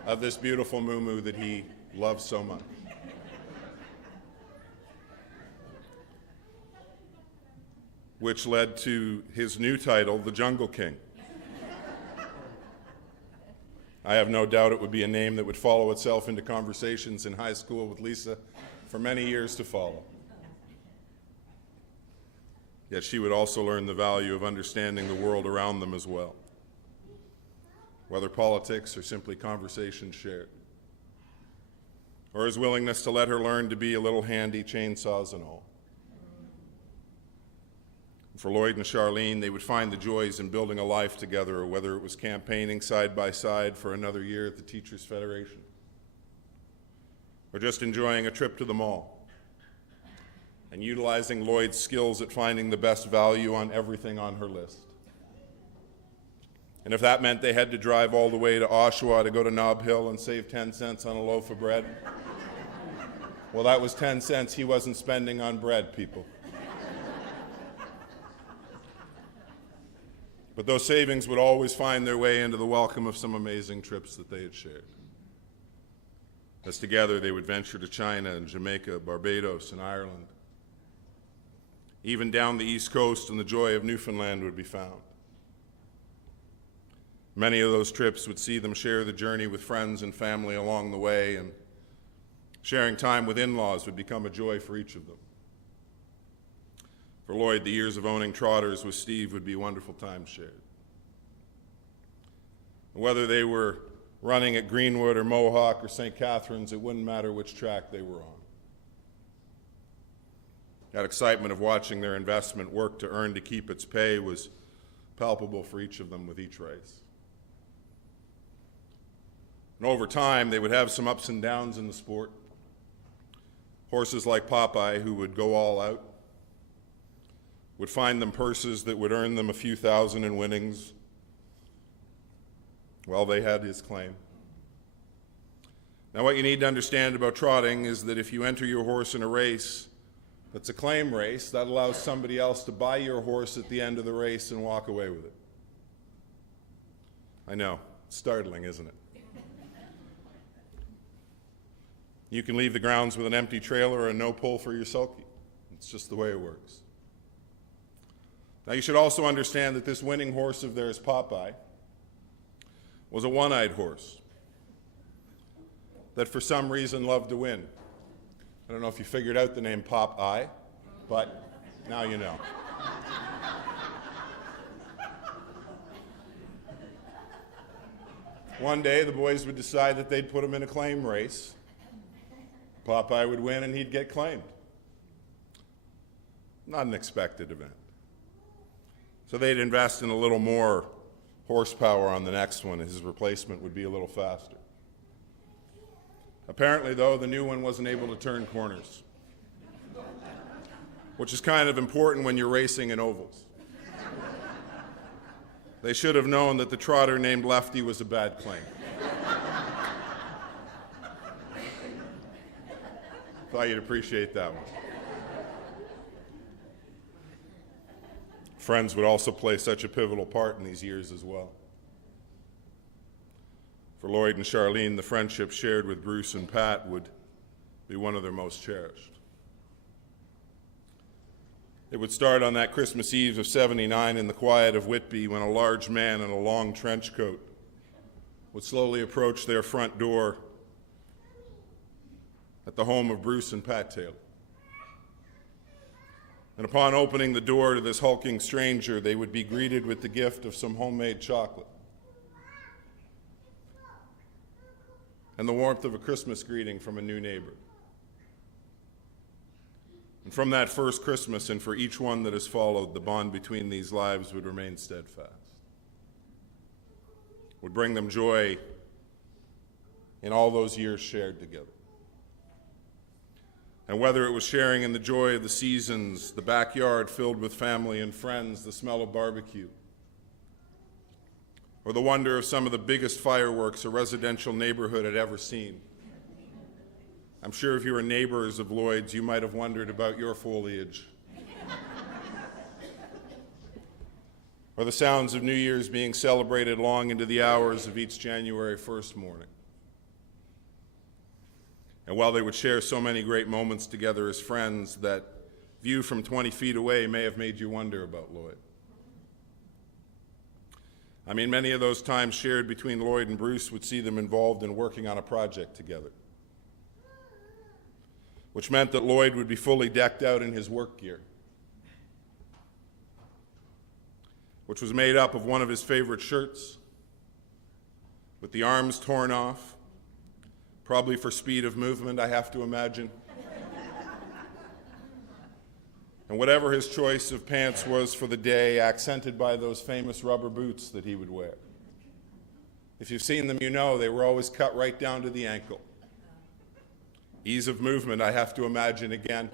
of this beautiful moo-moo that he loved so much. Which led to his new title, the Jungle King. I have no doubt it would be a name that would follow itself into conversations in high school with Lisa for many years to follow. Yet she would also learn the value of understanding the world around them as well, whether politics or simply conversation shared, or his willingness to let her learn to be a little handy, chainsaws and all. For Lloyd and Charlene, they would find the joys in building a life together, whether it was campaigning side by side for another year at the Teachers Federation, or just enjoying a trip to the mall, and utilizing Lloyd's skills at finding the best value on everything on her list. And if that meant they had to drive all the way to Oshawa to go to Nob Hill and save 10 cents on a loaf of bread, well, that was 10 cents he wasn't spending on bread, people. But those savings would always find their way into the welcome of some amazing trips that they had shared. As together they would venture to China and Jamaica, Barbados, and Ireland. Even down the East Coast, and the joy of Newfoundland would be found. Many of those trips would see them share the journey with friends and family along the way, and sharing time with in-laws would become a joy for each of them. For Lloyd, the years of owning trotters with Steve would be wonderful times shared. Whether they were running at Greenwood or Mohawk or St. Catharines, it wouldn't matter which track they were on. That excitement of watching their investment work to earn to keep its pay was palpable for each of them with each race. And over time, they would have some ups and downs in the sport. Horses like Popeye, who would go all out, would find them purses that would earn them a few thousand in winnings. Well, they had his claim. Now, what you need to understand about trotting is that if you enter your horse in a race that's a claim race, that allows somebody else to buy your horse at the end of the race and walk away with it. I know, it's startling, isn't it? You can leave the grounds with an empty trailer and no pull for your sulky. It's just the way it works. Now, you should also understand that this winning horse of theirs, Popeye, was a one-eyed horse that for some reason loved to win. I don't know if you figured out the name Popeye, but now you know. One day, the boys would decide that they'd put him in a claim race. Popeye would win and he'd get claimed. Not an expected event. So they'd invest in a little more horsepower on the next one, and his replacement would be a little faster. Apparently, though, the new one wasn't able to turn corners, which is kind of important when you're racing in ovals. They should have known that the trotter named Lefty was a bad claim. Thought you'd appreciate that one. Friends would also play such a pivotal part in these years as well. For Lloyd and Charlene, the friendship shared with Bruce and Pat would be one of their most cherished. It would start on that Christmas Eve of '79 in the quiet of Whitby when a large man in a long trench coat would slowly approach their front door at the home of Bruce and Pat Taylor. And upon opening the door to this hulking stranger, they would be greeted with the gift of some homemade chocolate and the warmth of a Christmas greeting from a new neighbor. And from that first Christmas, and for each one that has followed, the bond between these lives would remain steadfast, would bring them joy in all those years shared together. And whether it was sharing in the joy of the seasons, the backyard filled with family and friends, the smell of barbecue, or the wonder of some of the biggest fireworks a residential neighborhood had ever seen. I'm sure if you were neighbors of Lloyd's, you might have wondered about your foliage. Or the sounds of New Year's being celebrated long into the hours of each January 1st morning. And while they would share so many great moments together as friends, that view from 20 feet away may have made you wonder about Lloyd. I mean, many of those times shared between Lloyd and Bruce would see them involved in working on a project together, which meant that Lloyd would be fully decked out in his work gear, which was made up of one of his favorite shirts, with the arms torn off, probably for speed of movement, I have to imagine. And whatever his choice of pants was for the day, accented by those famous rubber boots that he would wear. If you've seen them, you know they were always cut right down to the ankle. Ease of movement, I have to imagine again.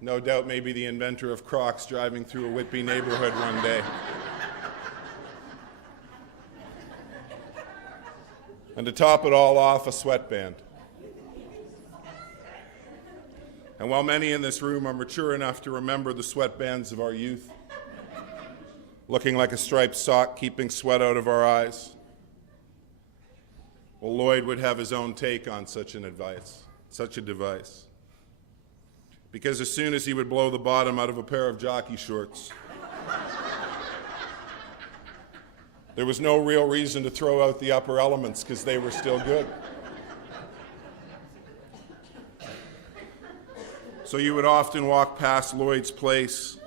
No doubt maybe the inventor of Crocs driving through a Whitby neighborhood one day. And to top it all off, a sweatband. And while many in this room are mature enough to remember the sweatbands of our youth, looking like a striped sock keeping sweat out of our eyes, well, Lloyd would have his own take on such a device. Because as soon as he would blow the bottom out of a pair of jockey shorts, there was no real reason to throw out the upper elements because they were still good. So you would often walk past Lloyd's place,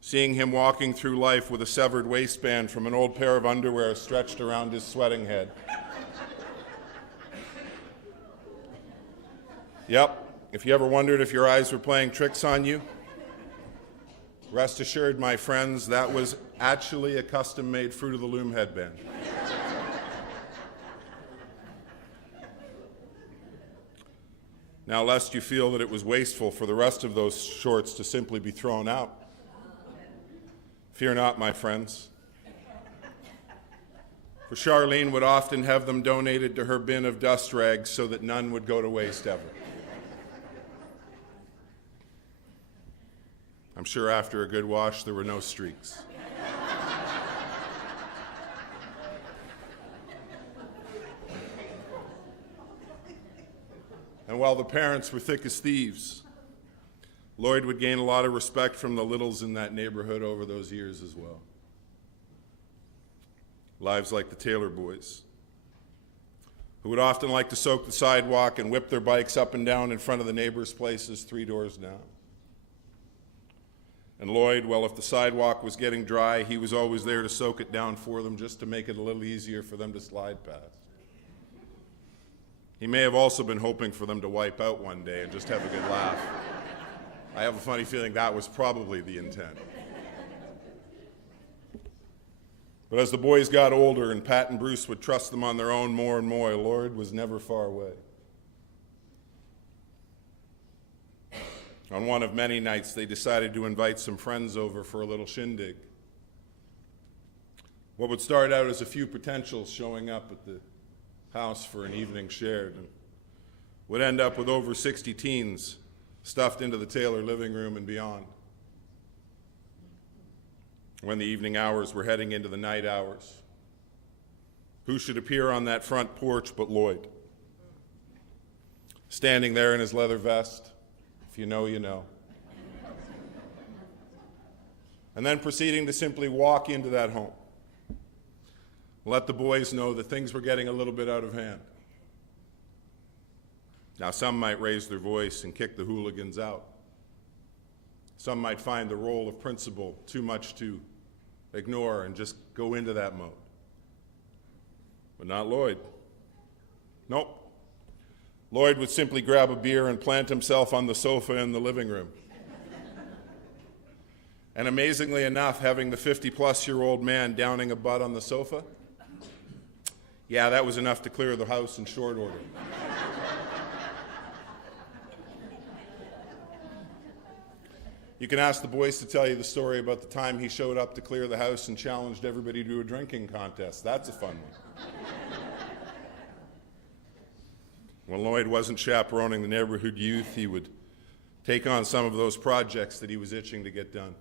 seeing him walking through life with a severed waistband from an old pair of underwear stretched around his sweating head. Yep, if you ever wondered if your eyes were playing tricks on you, rest assured, my friends, that was actually a custom-made Fruit of the Loom headband. Now, lest you feel that it was wasteful for the rest of those shorts to simply be thrown out, fear not, my friends. For Charlene would often have them donated to her bin of dust rags so that none would go to waste ever. I'm sure after a good wash, there were no streaks. And while the parents were thick as thieves, Lloyd would gain a lot of respect from the littles in that neighborhood over those years as well. Lives like the Taylor boys, who would often like to soak the sidewalk and whip their bikes up and down in front of the neighbors' places 3 doors down. And Lloyd, well, if the sidewalk was getting dry, he was always there to soak it down for them just to make it a little easier for them to slide past. He may have also been hoping for them to wipe out one day and just have a good laugh. I have a funny feeling that was probably the intent. But as the boys got older and Pat and Bruce would trust them on their own more and more, Lloyd was never far away. On one of many nights, they decided to invite some friends over for a little shindig. What would start out as a few potentials showing up at the house for an evening shared and would end up with over 60 teens stuffed into the Taylor living room and beyond. When the evening hours were heading into the night hours, who should appear on that front porch but Lloyd? Standing there in his leather vest, if you know, you know. And then proceeding to simply walk into that home. Let the boys know that things were getting a little bit out of hand. Now, some might raise their voice and kick the hooligans out. Some might find the role of principal too much to ignore and just go into that mode. But not Lloyd. Nope. Lloyd would simply grab a beer and plant himself on the sofa in the living room. And amazingly enough, having the 50-plus-year-old man downing a butt on the sofa, yeah, that was enough to clear the house in short order. You can ask the boys to tell you the story about the time he showed up to clear the house and challenged everybody to a drinking contest. That's a fun one. When Lloyd wasn't chaperoning the neighborhood youth, he would take on some of those projects that he was itching to get done.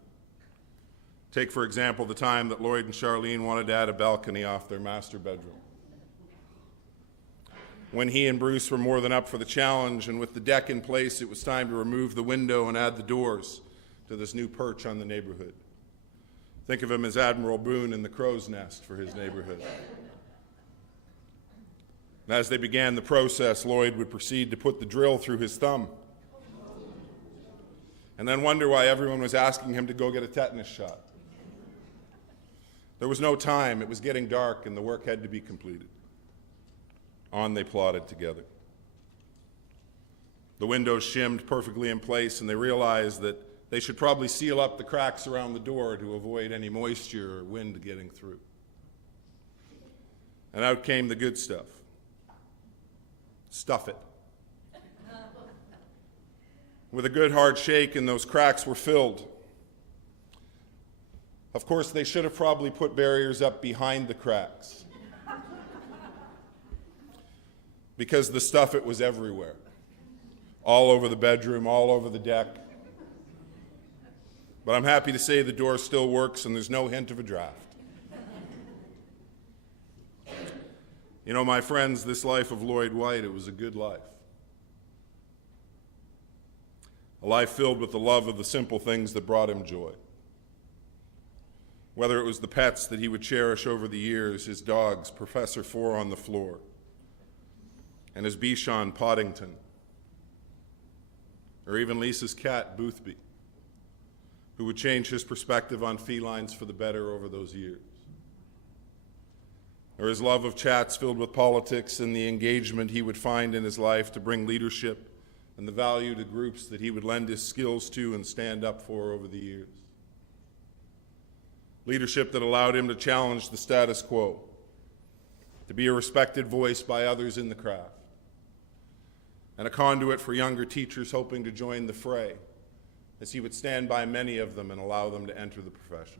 Take, for example, the time that Lloyd and Charlene wanted to add a balcony off their master bedroom. When he and Bruce were more than up for the challenge, and with the deck in place, it was time to remove the window and add the doors to this new perch on the neighborhood. Think of him as Admiral Boone in the crow's nest for his neighborhood. And as they began the process, Lloyd would proceed to put the drill through his thumb and then wonder why everyone was asking him to go get a tetanus shot. There was no time. It was getting dark, and the work had to be completed. On they plodded together. The windows shimmed perfectly in place, and they realized that they should probably seal up the cracks around the door to avoid any moisture or wind getting through. And out came the good stuff. Stuff it. With a good hard shake, and those cracks were filled. Of course, they should have probably put barriers up behind the cracks, because the stuff, it was everywhere. All over the bedroom, all over the deck. But I'm happy to say the door still works and there's no hint of a draft. You know, my friends, this life of Lloyd White, it was a good life. A life filled with the love of the simple things that brought him joy. Whether it was the pets that he would cherish over the years, his dogs, Professor Four on the floor, and his Bichon Poddington, or even Lisa's cat, Boothby, who would change his perspective on felines for the better over those years. Or his love of chats filled with politics and the engagement he would find in his life to bring leadership and the value to groups that he would lend his skills to and stand up for over the years. Leadership that allowed him to challenge the status quo, to be a respected voice by others in the craft, and a conduit for younger teachers hoping to join the fray, as he would stand by many of them and allow them to enter the profession.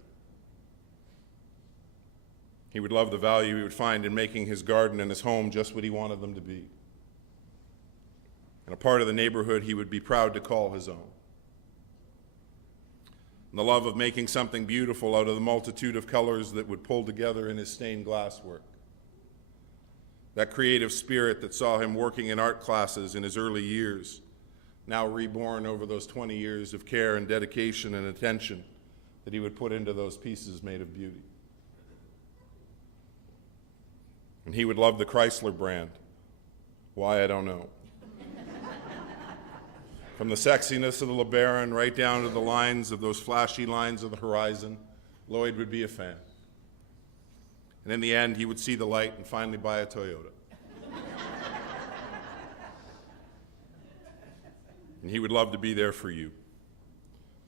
He would love the value he would find in making his garden and his home just what he wanted them to be, and a part of the neighborhood he would be proud to call his own. And the love of making something beautiful out of the multitude of colors that would pull together in his stained glass work. That creative spirit that saw him working in art classes in his early years, now reborn over those 20 years of care and dedication and attention that he would put into those pieces made of beauty. And he would love the Chrysler brand. Why, I don't know. From the sexiness of the LeBaron right down to the lines of those flashy lines of the horizon, Lloyd would be a fan. And in the end, he would see the light and finally buy a Toyota. And he would love to be there for you,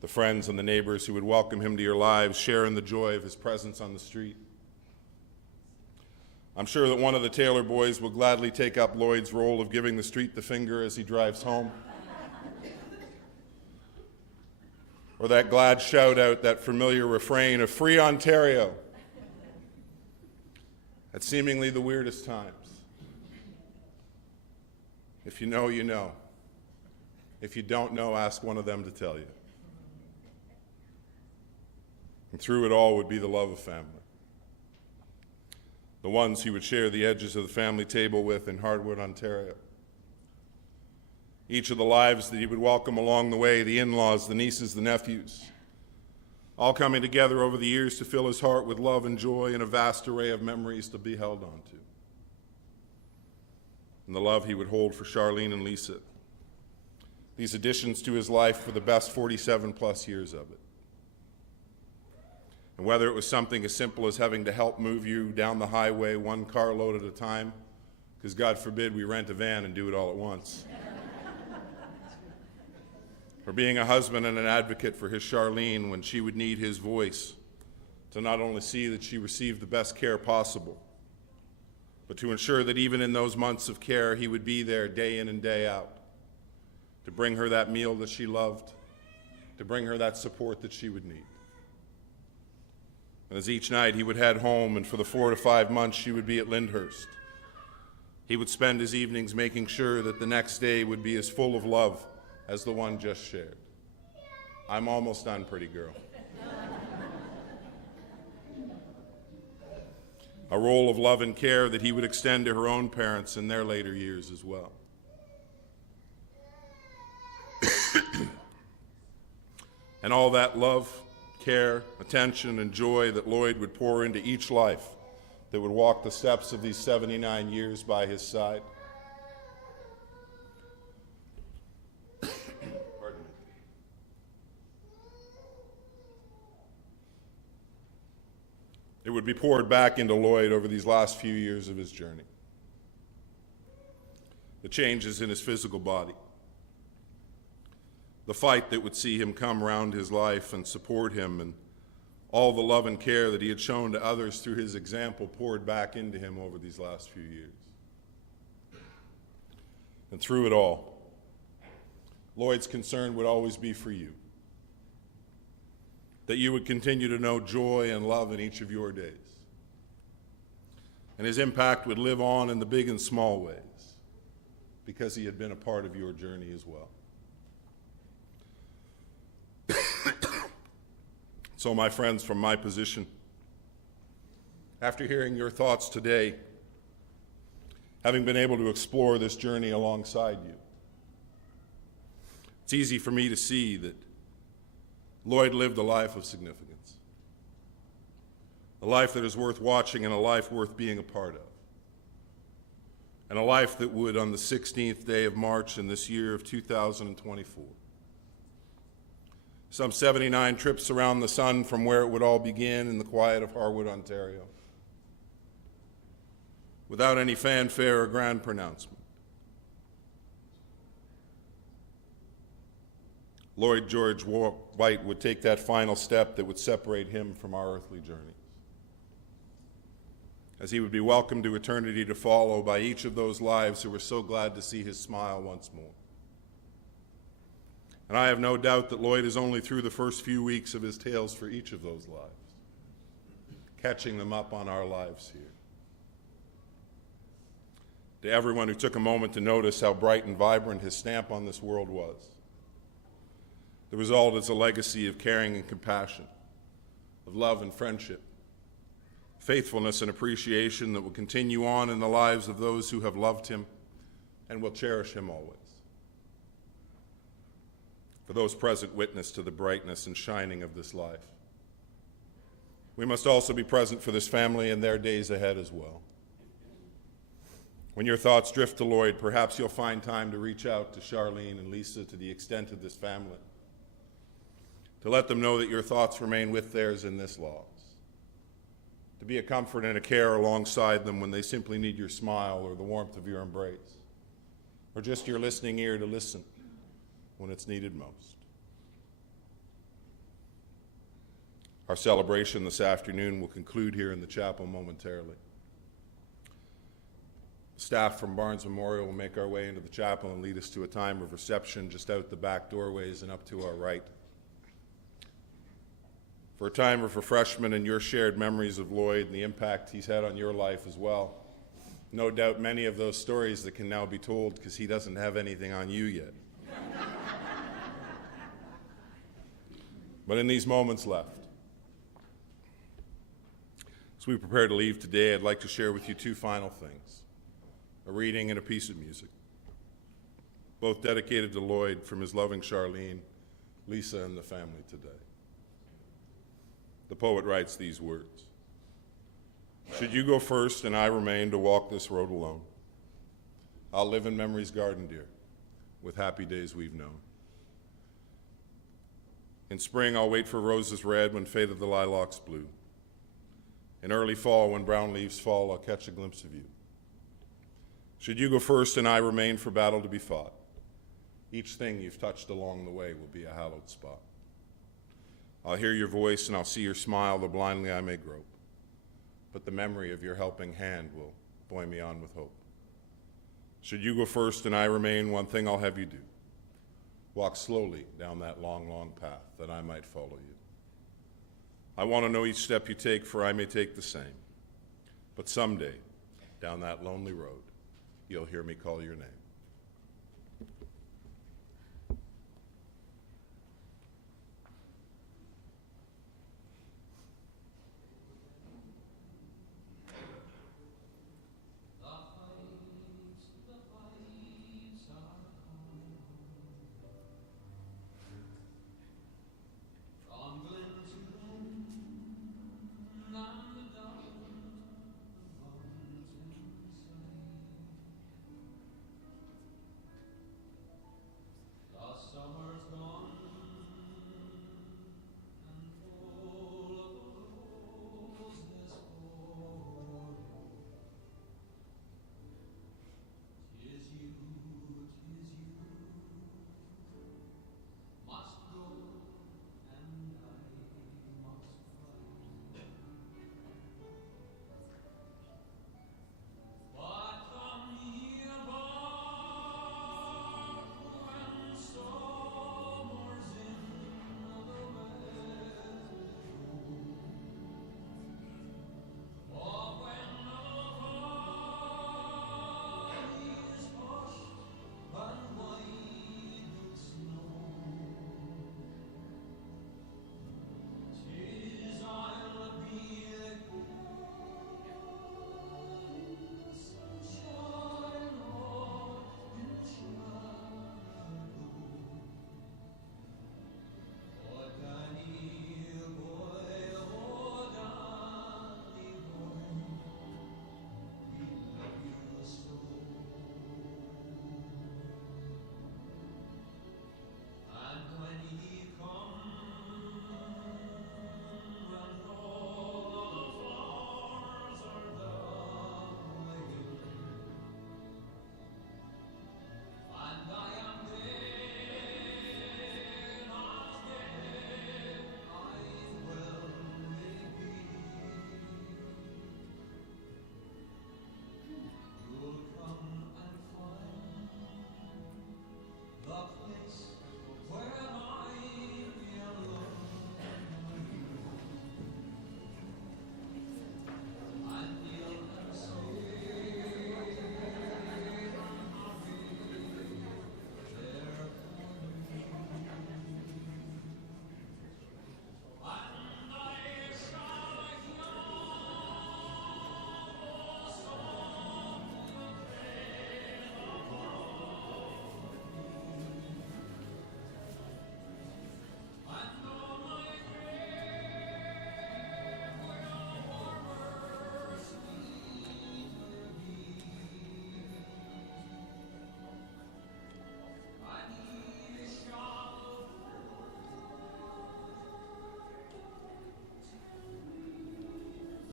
the friends and the neighbors who would welcome him to your lives, sharing the joy of his presence on the street. I'm sure that one of the Taylor boys will gladly take up Lloyd's role of giving the street the finger as he drives home. Or that glad shout out, that familiar refrain of "Free Ontario" at seemingly the weirdest times. If you know, you know. If you don't know, ask one of them to tell you. And through it all would be the love of family. The ones he would share the edges of the family table with in Hardwood, Ontario. Each of the lives that he would welcome along the way, the in-laws, the nieces, the nephews, all coming together over the years to fill his heart with love and joy and a vast array of memories to be held on to. And the love he would hold for Charlene and Lisa. These additions to his life for the best 47 plus years of it. And whether it was something as simple as having to help move you down the highway one carload at a time, because God forbid we rent a van and do it all at once. Or being a husband and an advocate for his Charlene when she would need his voice to not only see that she received the best care possible, but to ensure that even in those months of care, he would be there day in and day out to bring her that meal that she loved, to bring her that support that she would need. And as each night he would head home, and for the 4 to 5 months she would be at Lyndhurst, he would spend his evenings making sure that the next day would be as full of love as the one just shared. I'm almost done, pretty girl. A role of love and care that he would extend to her own parents in their later years as well. And all that love, care, attention, and joy that Lloyd would pour into each life that would walk the steps of these 79 years by his side. Pardon me. It would be poured back into Lloyd over these last few years of his journey. The changes in his physical body, the fight that would see him come around his life and support him, and all the love and care that he had shown to others through his example poured back into him over these last few years. And through it all, Lloyd's concern would always be for you, that you would continue to know joy and love in each of your days. And his impact would live on in the big and small ways, because he had been a part of your journey as well. So, my friends, from my position, after hearing your thoughts today, having been able to explore this journey alongside you, it's easy for me to see that Lloyd lived a life of significance, a life that is worth watching and a life worth being a part of, and a life that would, on the 16th day of March in this year of 2024, some 79 trips around the sun from where it would all begin in the quiet of Harwood, Ontario, without any fanfare or grand pronouncement. Lloyd George White would take that final step that would separate him from our earthly journey, as he would be welcomed to eternity to follow by each of those lives who were so glad to see his smile once more. And I have no doubt that Lloyd is only through the first few weeks of his tales for each of those lives, catching them up on our lives here. To everyone who took a moment to notice how bright and vibrant his stamp on this world was, the result is a legacy of caring and compassion, of love and friendship, faithfulness and appreciation that will continue on in the lives of those who have loved him and will cherish him always. For those present witness to the brightness and shining of this life, we must also be present for this family in their days ahead as well. When your thoughts drift to Lloyd, perhaps you'll find time to reach out to Charlene and Lisa to the extent of this family, to let them know that your thoughts remain with theirs in this loss, to be a comfort and a care alongside them when they simply need your smile or the warmth of your embrace, or just your listening ear to listen when it's needed most. Our celebration this afternoon will conclude here in the chapel momentarily. Staff from Barnes Memorial will make our way into the chapel and lead us to a time of reception just out the back doorways and up to our right, for a time of refreshment and your shared memories of Lloyd and the impact he's had on your life as well. No doubt many of those stories that can now be told because he doesn't have anything on you yet. But in these moments left, as we prepare to leave today, I'd like to share with you two final things: a reading and a piece of music, both dedicated to Lloyd from his loving Charlene, Lisa, and the family today. The poet writes these words: "Should you go first and I remain to walk this road alone, I'll live in memory's garden, dear, with happy days we've known. In spring I'll wait for roses red when faded the lilacs blue. In early fall when brown leaves fall, I'll catch a glimpse of you. Should you go first and I remain for battle to be fought, each thing you've touched along the way will be a hallowed spot. I'll hear your voice and I'll see your smile, though blindly I may grope, but the memory of your helping hand will buoy me on with hope. Should you go first and I remain, one thing I'll have you do: walk slowly down that long, long path that I might follow you. I want to know each step you take, for I may take the same, but someday, down that lonely road, you'll hear me call your name.